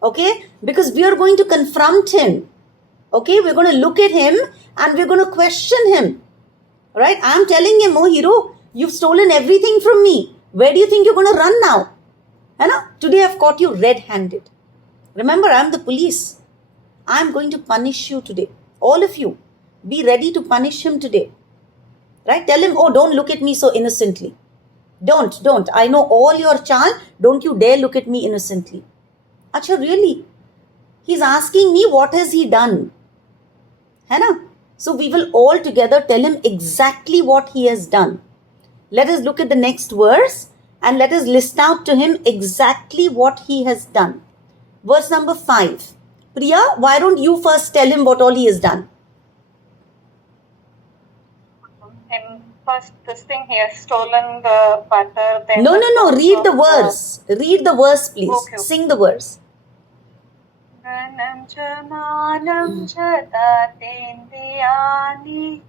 Okay? Because we are going to confront him. Okay? We're going to look at him and we're going to question him. Right? I'm telling him, oh hero, you've stolen everything from me. Where do you think you're going to run now? Today I've caught you red-handed. Remember, I'm the police. I'm going to punish you today. All of you. Be ready to punish him today. Right? Tell him, oh, don't look at me so innocently. Don't. I know all your chal. Don't you dare look at me innocently. Acha, really? He's asking me, what has he done? Hai na? So we will all together tell him exactly what he has done. Let us look at the next verse and let us list out to him exactly what he has done. Verse number 5. Priya, why don't you first tell him what all he has done? And first, this thing, he has stolen the butter. Then No. Read the verse. Read the verse, please. Okay. Sing the verse. Ganam cha manam cha tatendriyani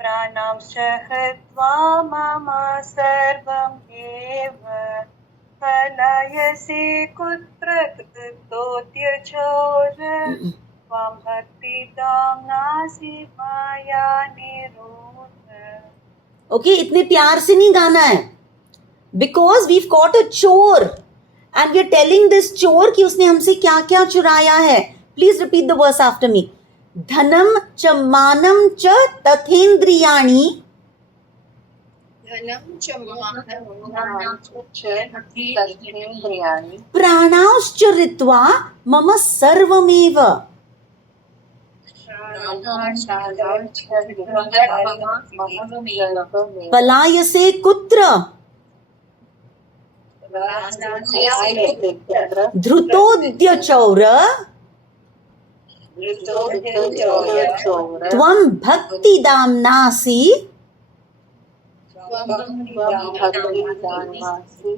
pranam cha hritva mama sarvam eva palayase kutra krutotya chora tvam bhakti damnasi maya nirudha. Okay, इतने प्यार से नहीं गाना है. Because we've caught a chore. And we are telling this chore कि उसने हमसे क्या क्या चुराया है. Please repeat the verse after me. Dhanam cha manam cha tathendriyani Dhanam cha manam pranauscha ritva mama sarvameva. Palayase kutra Dhrutodya chaura Tvam bhakti damnasi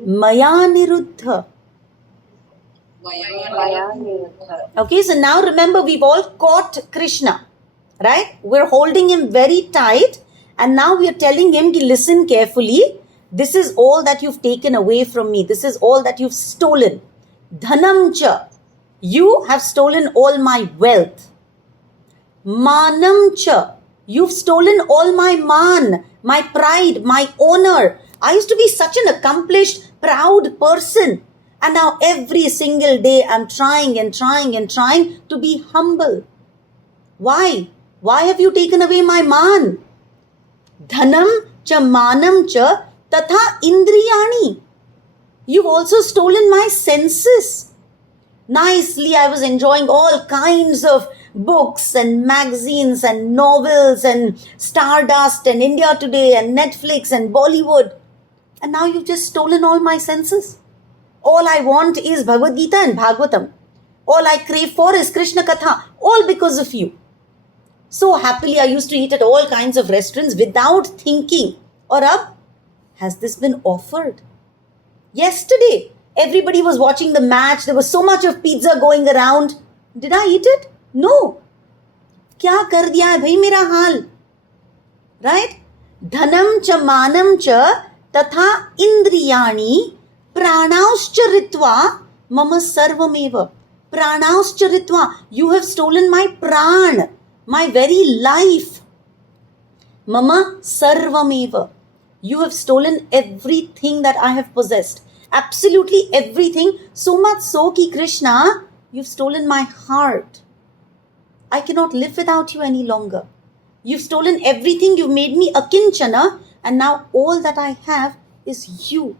Maya niruddha. Okay, so now remember, we've all caught Krishna, right? We're holding him very tight and now we are telling him, listen carefully. This is all that you've taken away from me. This is all that you've stolen. Dhanam cha. You have stolen all my wealth. Manam cha. You've stolen all my man, my pride, my honor. I used to be such an accomplished, proud person. And now every single day I'm trying and trying and trying to be humble. Why? Why have you taken away my man? Dhanam cha manam cha tatha indriyani. You've also stolen my senses. Nicely, I was enjoying all kinds of books and magazines and novels and Stardust and India Today and Netflix and Bollywood. And now you've just stolen all my senses. All I want is Bhagavad Gita and Bhagavatam. All I crave for is Krishna Katha. All because of you. So happily I used to eat at all kinds of restaurants without thinking. Or ab, has this been offered? Yesterday, everybody was watching the match. There was so much of pizza going around. Did I eat it? No. क्या कर दिया है भाई मेरा हाल? Right? धनम च मानम च तथा इंद्रियाणि प्राणांश्च ऋत्वा मम सर्वमेव. प्राणांश्च ऋत्वा. You have stolen my pran, my very life. Mama sarvameva. You have stolen everything that I have possessed. Absolutely everything. So much so ki Krishna, you've stolen my heart. I cannot live without you any longer. You've stolen everything. You've made me a kinchana. And now all that I have is you.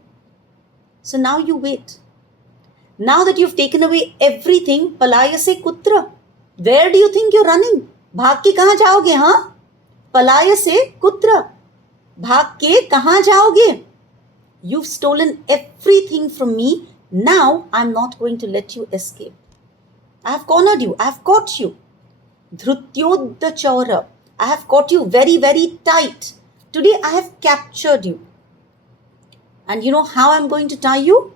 So now you wait. Now that you've taken away everything, palayase kutra. Where do you think you're running? भाग के कहाँ जाओगे हाँ? पलायसे कुत्र. भाग के कहाँ जाओगे? You've stolen everything from me. Now I'm not going to let you escape. I have cornered you. I have caught you. Dhrutyodda chaura. I have caught you very, very tight. Today I have captured you. And you know how I'm going to tie you?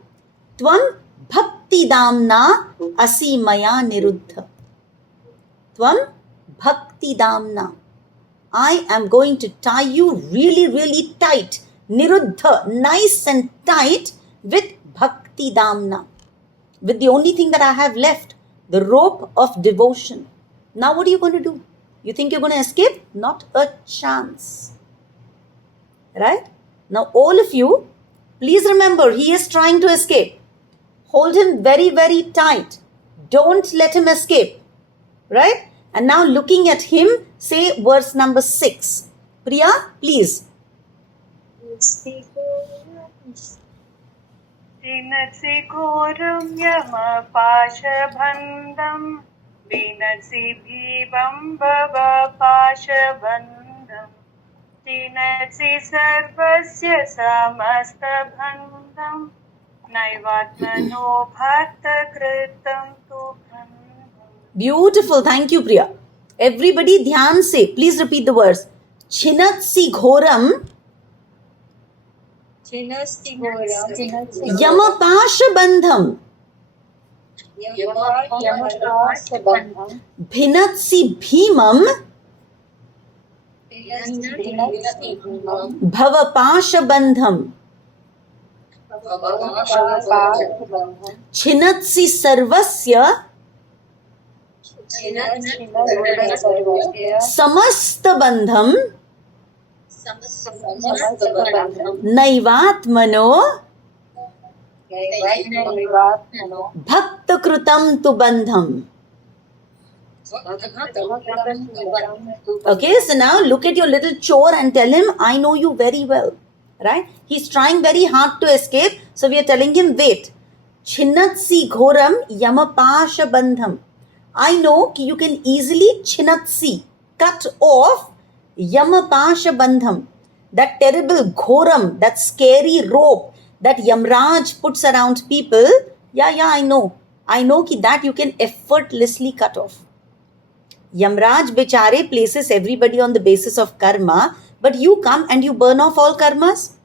Tvam bhakti damna asimaya niruddha. Tvam bhakti damna. I am going to tie you really, really tight. Niruddha, nice and tight with bhakti damna. With the only thing that I have left, the rope of devotion. Now what are you going to do? You think you're going to escape? Not a chance. Right? Now all of you, please remember, he is trying to escape. Hold him very, very tight. Don't let him escape. Right? And now looking at him, say verse number 6. Priya, please. Vinatsi ghoram yama pashabandham Vinatsi bhivam bhava pashabandham Vinatsi sarvasya samasta bandham Naivatmano bhakta kritam tu bandham. Beautiful. Thank you, Priya. Everybody dhyan se. Please repeat the verse. Chinatsi ghoram yamapasha bandham bhinatsi bhimam bhavapasha bandham chinatsi sarvasya samasta bandham naivatmano bhakta krutam tu bandham. Okay, so now look at your little chore and tell him, I know you very well. Right? He's trying very hard to escape. So we are telling him, wait. Chinatsi ghoram yamapasha bandham. I know you can easily chinatsi, cut off yamapasha bandham. That terrible ghoram, that scary rope that Yamraj puts around people. Yeah, I know. I know that you can effortlessly cut off. Yamraj Bechare places everybody on the basis of karma, but you come and you burn off all karmas.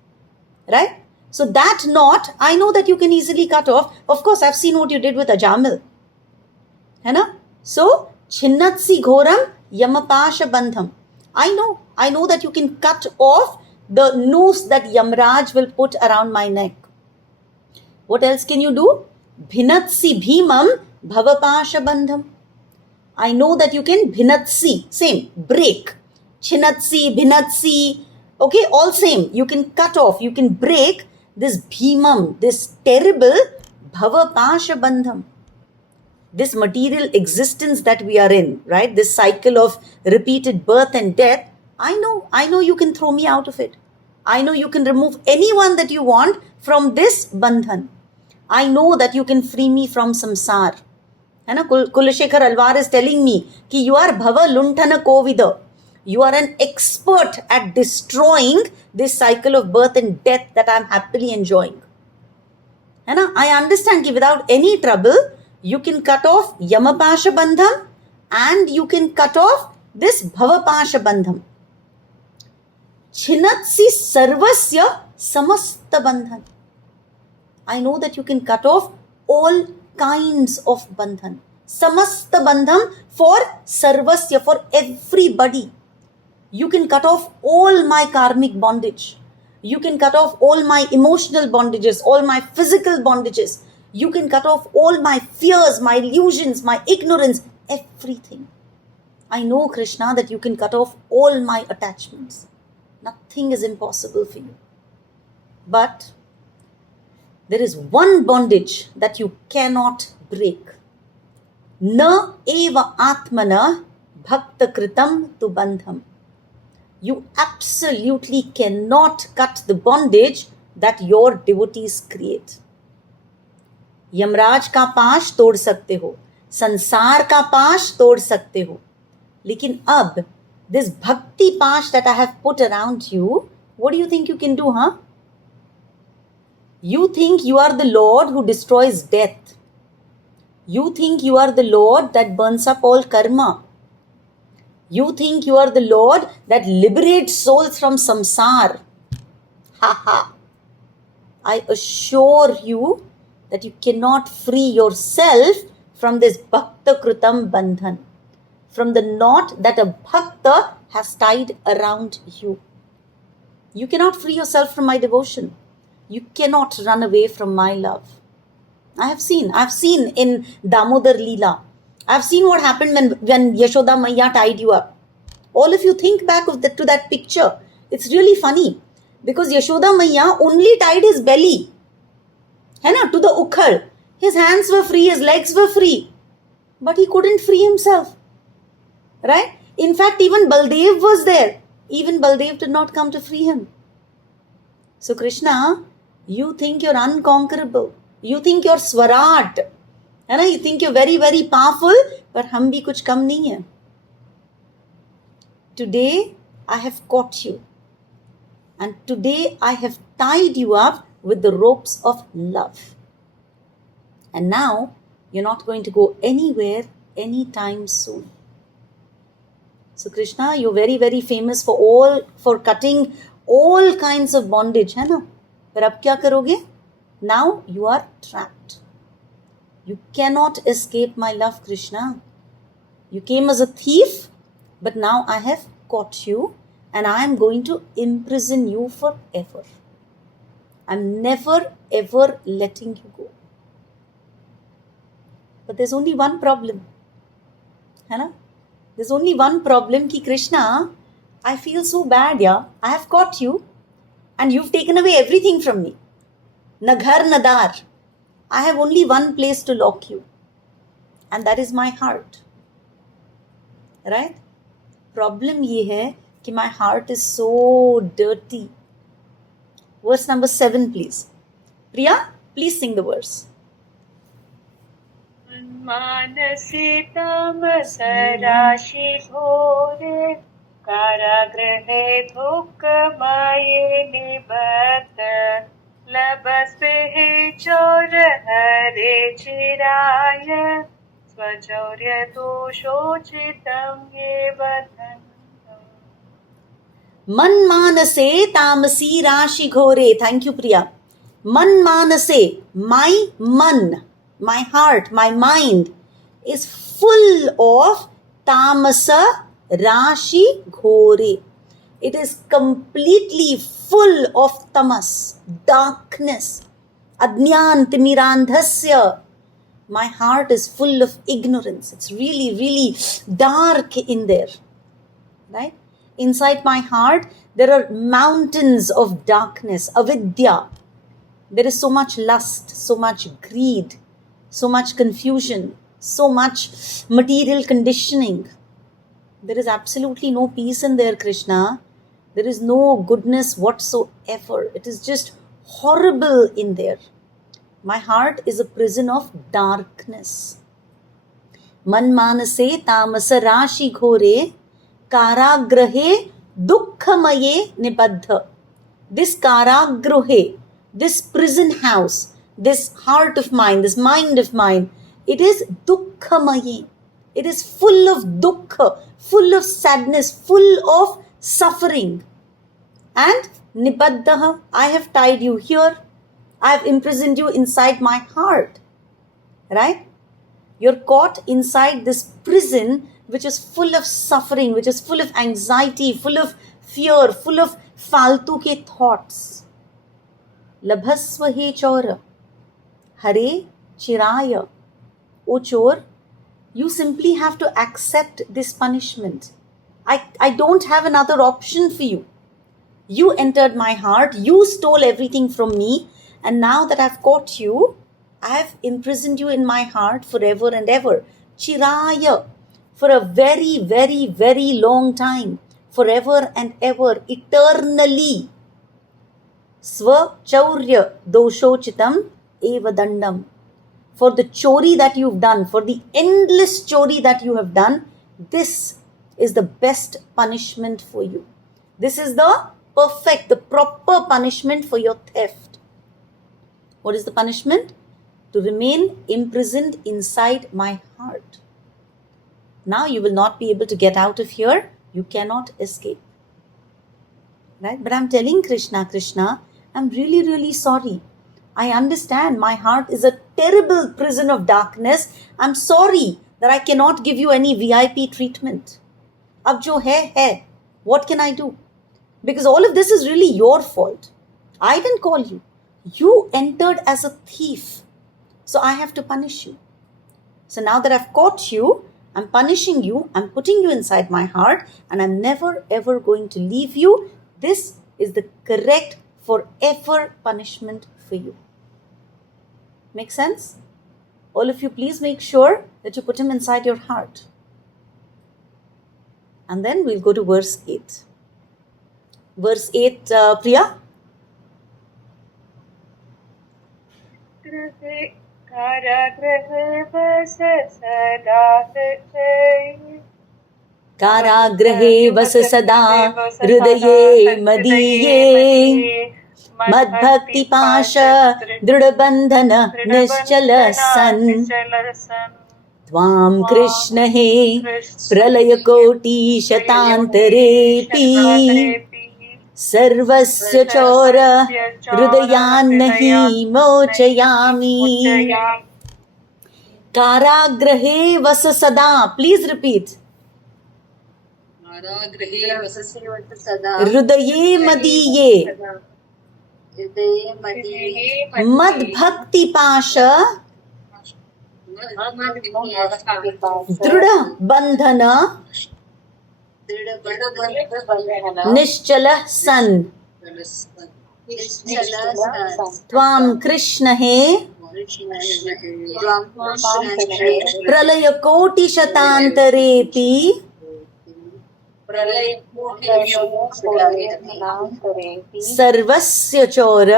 Right? So that knot, I know that you can easily cut off. Of course, I've seen what you did with Ajamil. Hai na? So, Chinnatsi Ghoram Yamapasha Bandham. I know that you can cut off the noose that Yamraj will put around my neck. What else can you do? Bhinatsi Bhimam Bhavapasha Bandham. I know that you can Bhinatsi, same, break. Chinatsi, Bhinatsi, okay, all same. You can cut off, you can break this bhimam, this terrible bhava pasha bandham. This material existence that we are in, right? This cycle of repeated birth and death. I know you can throw me out of it. I know you can remove anyone that you want from this bandhan. I know that you can free me from samsar. है ना, Kulasekhara Alvar is telling me कि you are bhava luntana kovida. You are an expert at destroying this cycle of birth and death that I am happily enjoying. है ना, I understand कि without any trouble you can cut off yamapasha bandham and you can cut off this bhavapasha bandham. Chinatsi sarvasya samasta bandhan. I know that you can cut off all kinds of bandhan. Samasta bandham for sarvasya, for everybody. You can cut off all my karmic bondage. You can cut off all my emotional bondages, all my physical bondages. You can cut off all my fears, my illusions, my ignorance, everything. I know, Krishna, that you can cut off all my attachments. Nothing is impossible for you. But there is one bondage that you cannot break. Na eva atmana bhakta kritam tu bandham. You absolutely cannot cut the bondage that your devotees create. Yamraj का पाश तोड़ सकते हो, संसार का पाश तोड़ सकते हो, लेकिन अब this bhakti pash that I have put around you, what do you think you can do, huh? You think you are the Lord who destroys death. You think you are the Lord that burns up all karma. You think you are the Lord that liberates souls from samsar. Ha ha. I assure you that you cannot free yourself from this bhakta kritam bandhan, from the knot that a bhakta has tied around you. You cannot free yourself from my devotion. You cannot run away from my love. I've seen in Damodar Leela. I've seen what happened when Yashoda Maiya tied you up. All of you think back to that picture. It's really funny because Yashoda Maiya only tied his belly, है ना, to the ukhar. His hands were free, his legs were free, but he couldn't free himself. Right? In fact, even Baldev was there. Even Baldev did not come to free him. So Krishna, you think you're unconquerable. You think you're Swarat. है ना, you think you're very, very powerful, but हम भी कुछ कम नहीं है. Today, I have caught you. And today, I have tied you up with the ropes of love. And now, you're not going to go anywhere anytime soon. So Krishna, you're very, very famous for cutting all kinds of bondage, है ना? पर अब क्या करोगे? Now you are trapped. You cannot escape my love, Krishna. You came as a thief, but now I have caught you and I am going to imprison you forever. I'm never ever letting you go. But there's only one problem. है ना? There's only one problem ki Krishna, I feel so bad, yeah. I have caught you and you've taken away everything from me. Na ghar na dar. I have only one place to lock you. And that is my heart. Right? Problem ye hai ki my heart is so dirty. Verse number 7, please. Priya, please sing the verse. Mansi तामस राशि घोरे कारागृहे दुःखमये निबद्ध लभस्ते चोर हरे चिराय स्वचौर्य दोषोचितं ये वदन्तम्. Man manase tamasi rashi ghore. Thank you, Priya. Man manase, my man, my heart, my mind is full of tamasa rashi ghore. It is completely full of tamas, darkness. Adnyan timirandhasya. My heart is full of ignorance. It's really, really dark in there. Right? inside my heart, there are mountains of darkness, avidya. There is so much lust, so much greed, so much confusion, so much material conditioning. There is absolutely no peace in there, Krishna. There is no goodness whatsoever. It is just horrible in there. My heart is a prison of darkness. Manmanase tamasa rashi ghore karagrahe dukkhamaye nibaddha. This karagrahe, this prison house, this heart of mine, this mind of mine, it is dukkhamaye. It is full of dukkha, full of sadness, full of suffering. And nibaddha, I have tied you here. I have imprisoned you inside my heart. Right? You're caught inside this prison which is full of suffering, which is full of anxiety, full of fear, full of faltu ke thoughts. Labhasva he chora, hare chiraya. O chor, you simply have to accept this punishment. I don't have another option for you. You entered my heart, you stole everything from me, and now that I've caught you, I have imprisoned you in my heart forever and ever. Chiraya, for a very, very, very long time, forever and ever, eternally. Sva chaurya doshochitam eva dandam. For the chori that you've done, for the endless chori that you have done, this is the best punishment for you. This is the perfect, the proper punishment for your theft. What is the punishment? To remain imprisoned inside my heart. Now you will not be able to get out of here. You cannot escape. Right? But I'm telling Krishna, I'm really, really sorry. I understand my heart is a terrible prison of darkness. I'm sorry that I cannot give you any VIP treatment. Ab jo hai. What can I do? Because all of this is really your fault. I didn't call you. You entered as a thief. So I have to punish you. So now that I've caught you, I'm punishing you, I'm putting you inside my heart, and I'm never ever going to leave you. This is the correct forever punishment for you. Make sense? All of you, please make sure that you put him inside your heart. And then we'll go to verse 8. Verse 8, Priya? कारागृहे वस सदा हृदये मदीये मद्भक्तिपाश दृढबन्धन निश्चल सन् त्वां कृष्ण हे प्रलयकोटि शतान्तरेऽपि सर्वस्य चोर हृदयान्नहि मोचयामि कारागृहे वस सदा. Please repeat. हृदये मदीये मद्भक्तिपाश दृढ़ बंधन निश्चल सन् त्वां कृष्ण हे प्रलय कोटि शतान्तरेऽपि सर्वस्य चोर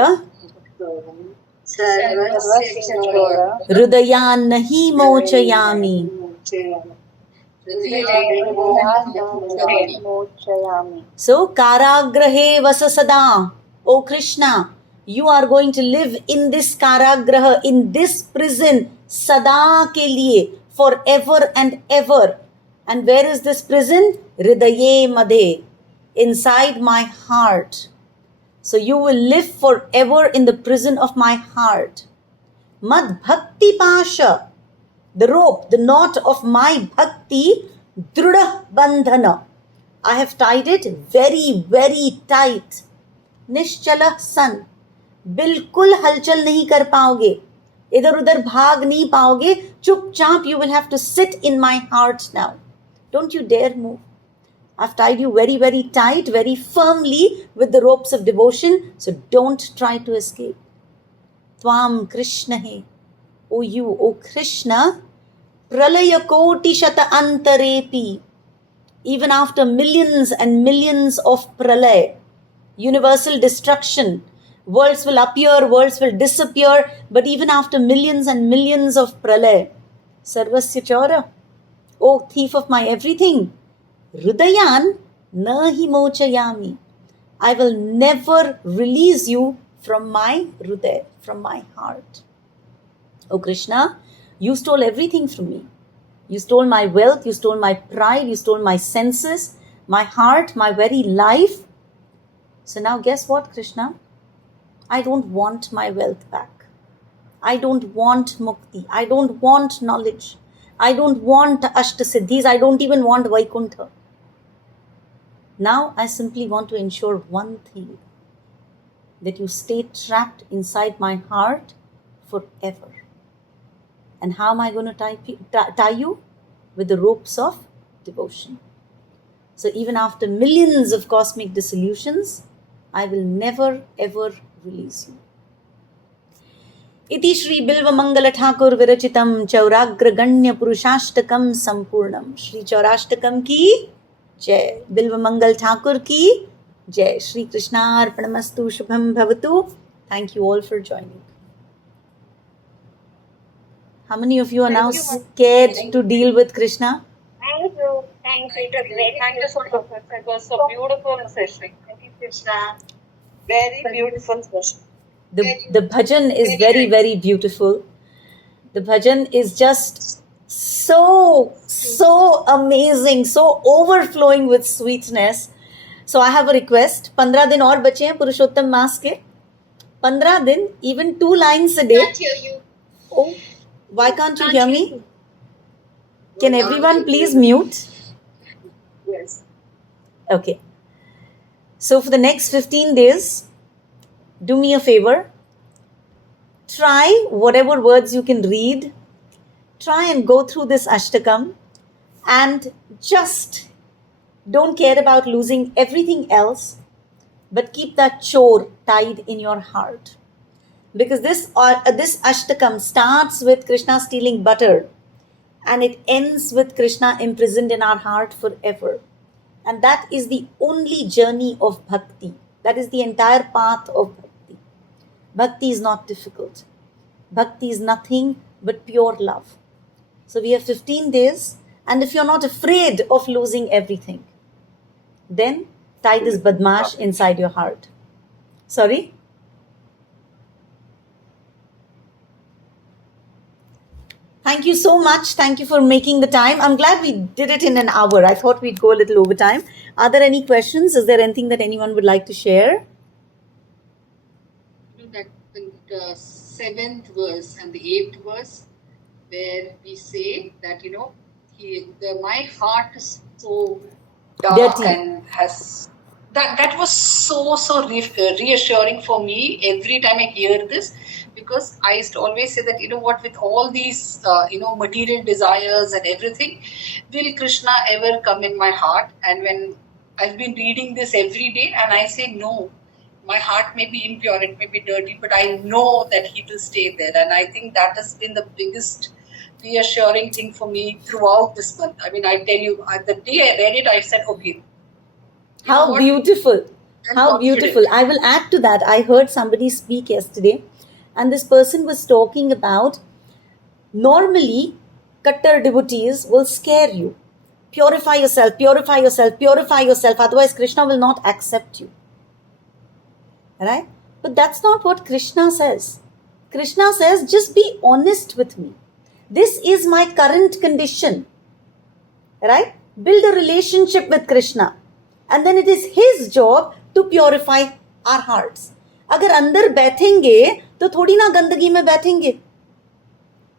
हृदयान्नहि मोचयामि. So, Karagrahe Vasasada. O Krishna, you are going to live in this Karagraha, in this prison, Sada ke liye, forever and ever. And where is this prison? Hridaye Madhe, inside my heart. So you will live forever in the prison of my heart. Mad Bhakti Pasha, the rope, the knot of my bhakti, Drudha Bandhana. I have tied it very, very tight. Nishchala San. बिल्कुल हलचल नहीं कर पाओगे, इधर उधर भाग नहीं पाओगे, चुपचाप you will have to sit in my heart now. Don't you dare move. I've tied you very, very tight, very firmly with the ropes of devotion. So don't try to escape. Tvam Krishna he. O you, O Krishna, pralaya koti shata antarepi. Even after millions and millions of pralay, universal destruction, worlds will appear, worlds will disappear, but even after millions and millions of pralay, sarvasya chora, O thief of my everything, hridayan nahi mochayami. I will never release you from my hriday, from my heart. O Krishna, you stole everything from me. You stole my wealth, you stole my pride, you stole my senses, my heart, my very life. So now guess what, Krishna? I don't want my wealth back. I don't want mukti. I don't want knowledge. I don't want Ashtasiddhis. I don't even want Vaikuntha. Now I simply want to ensure one thing, that you stay trapped inside my heart forever. And how am I going to tie you? With the ropes of devotion. So even after millions of cosmic dissolutions, I will never ever release you. Iti Shri Bilva Mangala Thakur Virachitam Chauragra Ganya Purushashtakam Sampurnam. Shri Chaurashtakam ki Jai. Bilva Mangal Thakur ki Jai. Shri Krishna Arpanamastu Shubham Bhavatu. Thank you all for joining. How many of you are now scared to deal with Krishna? Thank you. Thank you. It was very Thank you so much. It was a beautiful session. Thank you, Krishna. Very beautiful session. The bhajan is very, very beautiful. The bhajan is just so amazing, so overflowing with sweetness. So I have a request. 15 दिन और बचे हैं पुरुषोत्तम मास के. 15 दिन, even 2 lines a day. Can't hear you. Oh, why can't you hear me? Can everyone please mute? Yes. Okay. So for the next 15 days, do me a favor. Try whatever words you can read. Try and go through this Ashtakam and just don't care about losing everything else, but keep that chore tied in your heart. Because this Ashtakam starts with Krishna stealing butter and it ends with Krishna imprisoned in our heart forever. And that is the only journey of bhakti. That is the entire path of bhakti. Bhakti is not difficult. Bhakti is nothing but pure love. So we have 15 days, and if you're not afraid of losing everything, then tie this badmash inside your heart. Sorry? Thank you so much. Thank you for making the time. I'm glad we did it in an hour. I thought we'd go a little over time. Are there any questions? Is there anything that anyone would like to share? That the 7th verse and the 8th verse, where we say that, my heart is so dark Dirty. and has... That was so reassuring for me every time I hear this, because I used to always say that, with all these, material desires and everything, will Krishna ever come in my heart? And when I've been reading this every day and I say, no, my heart may be impure, it may be dirty, but I know that he will stay there. And I think that has been the biggest reassuring thing for me throughout this month. I mean, I tell you, the day I read it, I said, okay. How beautiful. How beautiful. I will add to that. I heard somebody speak yesterday, and this person was talking about normally Kattar devotees will scare you. Purify yourself, purify yourself, purify yourself. Otherwise, Krishna will not accept you. Right? But that's not what Krishna says. Krishna says, just be honest with me. This is my current condition. Right? Build a relationship with Krishna. And then it is his job to purify our hearts. अगर अंदर बैठेंगे तो थोड़ी ना गंदगी में बैठेंगे,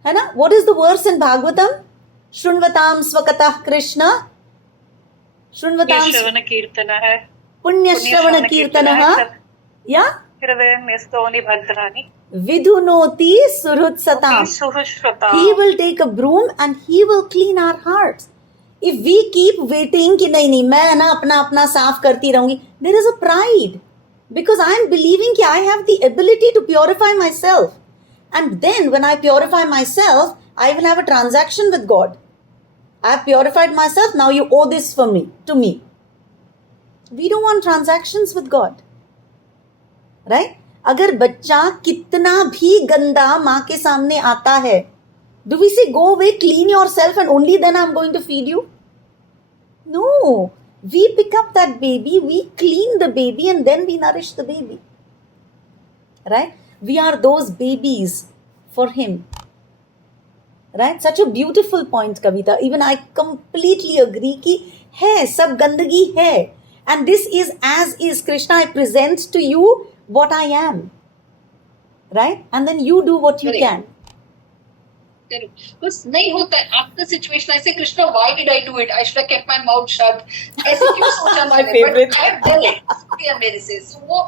है ना? What is the verse in Bhagavatam? शृण्वतां स्वकतः Krishna श्रवण कीर्तनः पुण्यश्रवण कीर्तनः या हृदयन्यस्तोनि भद्राणि vidhunoti suhrutsataam. सुहृश्रुताम्. He will take a broom and he will clean our hearts. If we keep waiting कि नहीं मैं ना अपना साफ करती रहूंगी, there is a pride because I am believing कि I have the ability to purify myself, and then when I purify myself, I will have a transaction with God. I have purified myself. Now you owe this for me to me. We don't want transactions with God, right? अगर बच्चा कितना भी गंदा माँ के सामने आता है, do we say go away, clean yourself, and only then I'm going to feed you? No, we pick up that baby, we clean the baby, and then we nourish the baby, right? We are those babies for him, right? Such a beautiful point, Kavita. Even I completely agree कि है सब गंदगी है, and this is as is. Krishna, I present to you what I am, right? And then you do what you Correct. can. कुछ नहीं होता है after situation. I say, Krishna, why did I do it? I should have kept my mouth shut. ऐसे क्यों सोचा My मैंने? favorite. But I have done it. किया मेरे से. So वो,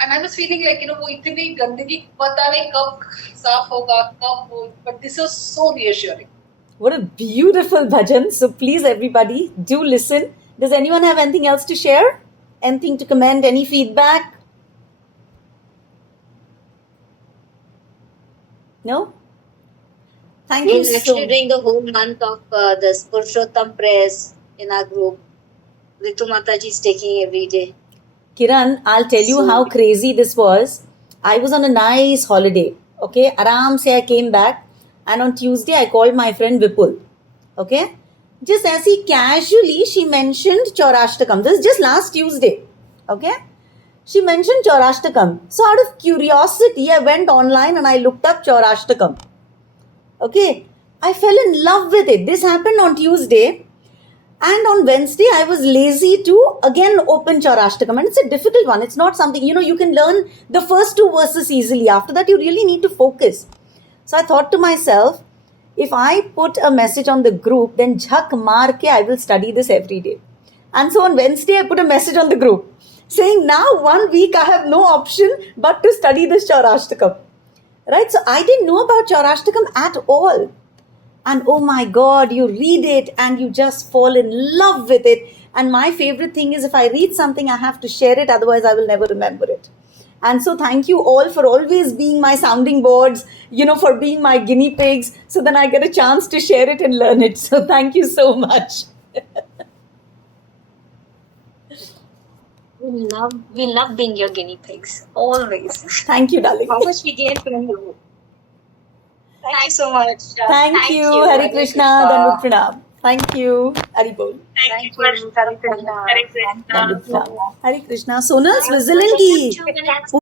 and I was feeling like, वो इतनी गंदगी पता नहीं कब साफ होगा, कब हो. But this was so reassuring. What a beautiful bhajan. So please, everybody, do listen. Does anyone have anything else to share? Anything to comment? Any feedback? No? Thank you We're so actually doing the whole month of this Purushottam prayers in our group. Ritu Mataji is taking every day. Kiran, I'll tell you how crazy this was. I was on a nice holiday. Okay, Aram se I came back, and on Tuesday I called my friend Vipul. Okay, just as he casually she mentioned Chaurashtakam. This is just last Tuesday. Okay, she mentioned Chaurashtakam. So out of curiosity, I went online and I looked up Chaurashtakam. Okay, I fell in love with it. This happened on Tuesday. And on Wednesday, I was lazy to again open Chaurashtakam. And it's a difficult one. It's not something, you can learn the first 2 verses easily. After that, you really need to focus. So I thought to myself, if I put a message on the group, then jhak maar ke I will study this every day. And so on Wednesday, I put a message on the group saying, now 1 week I have no option but to study this Chaurashtakam. Right? So I didn't know about Chaurashtakam at all. And oh my God, you read it and you just fall in love with it. And my favorite thing is if I read something, I have to share it. Otherwise, I will never remember it. And so thank you all for always being my sounding boards, for being my guinea pigs. So then I get a chance to share it and learn it. So thank you so much. We love being your guinea pigs. Always. Thank you, darling. How much we gain from you? Thank you so much. Thank you. Hare Krishna. Dandavat Pranam. Thank you. Hari Bol. Thank you. Hare Krishna. Dandavat Pranam. Hare Krishna. Sonal, Switzerland की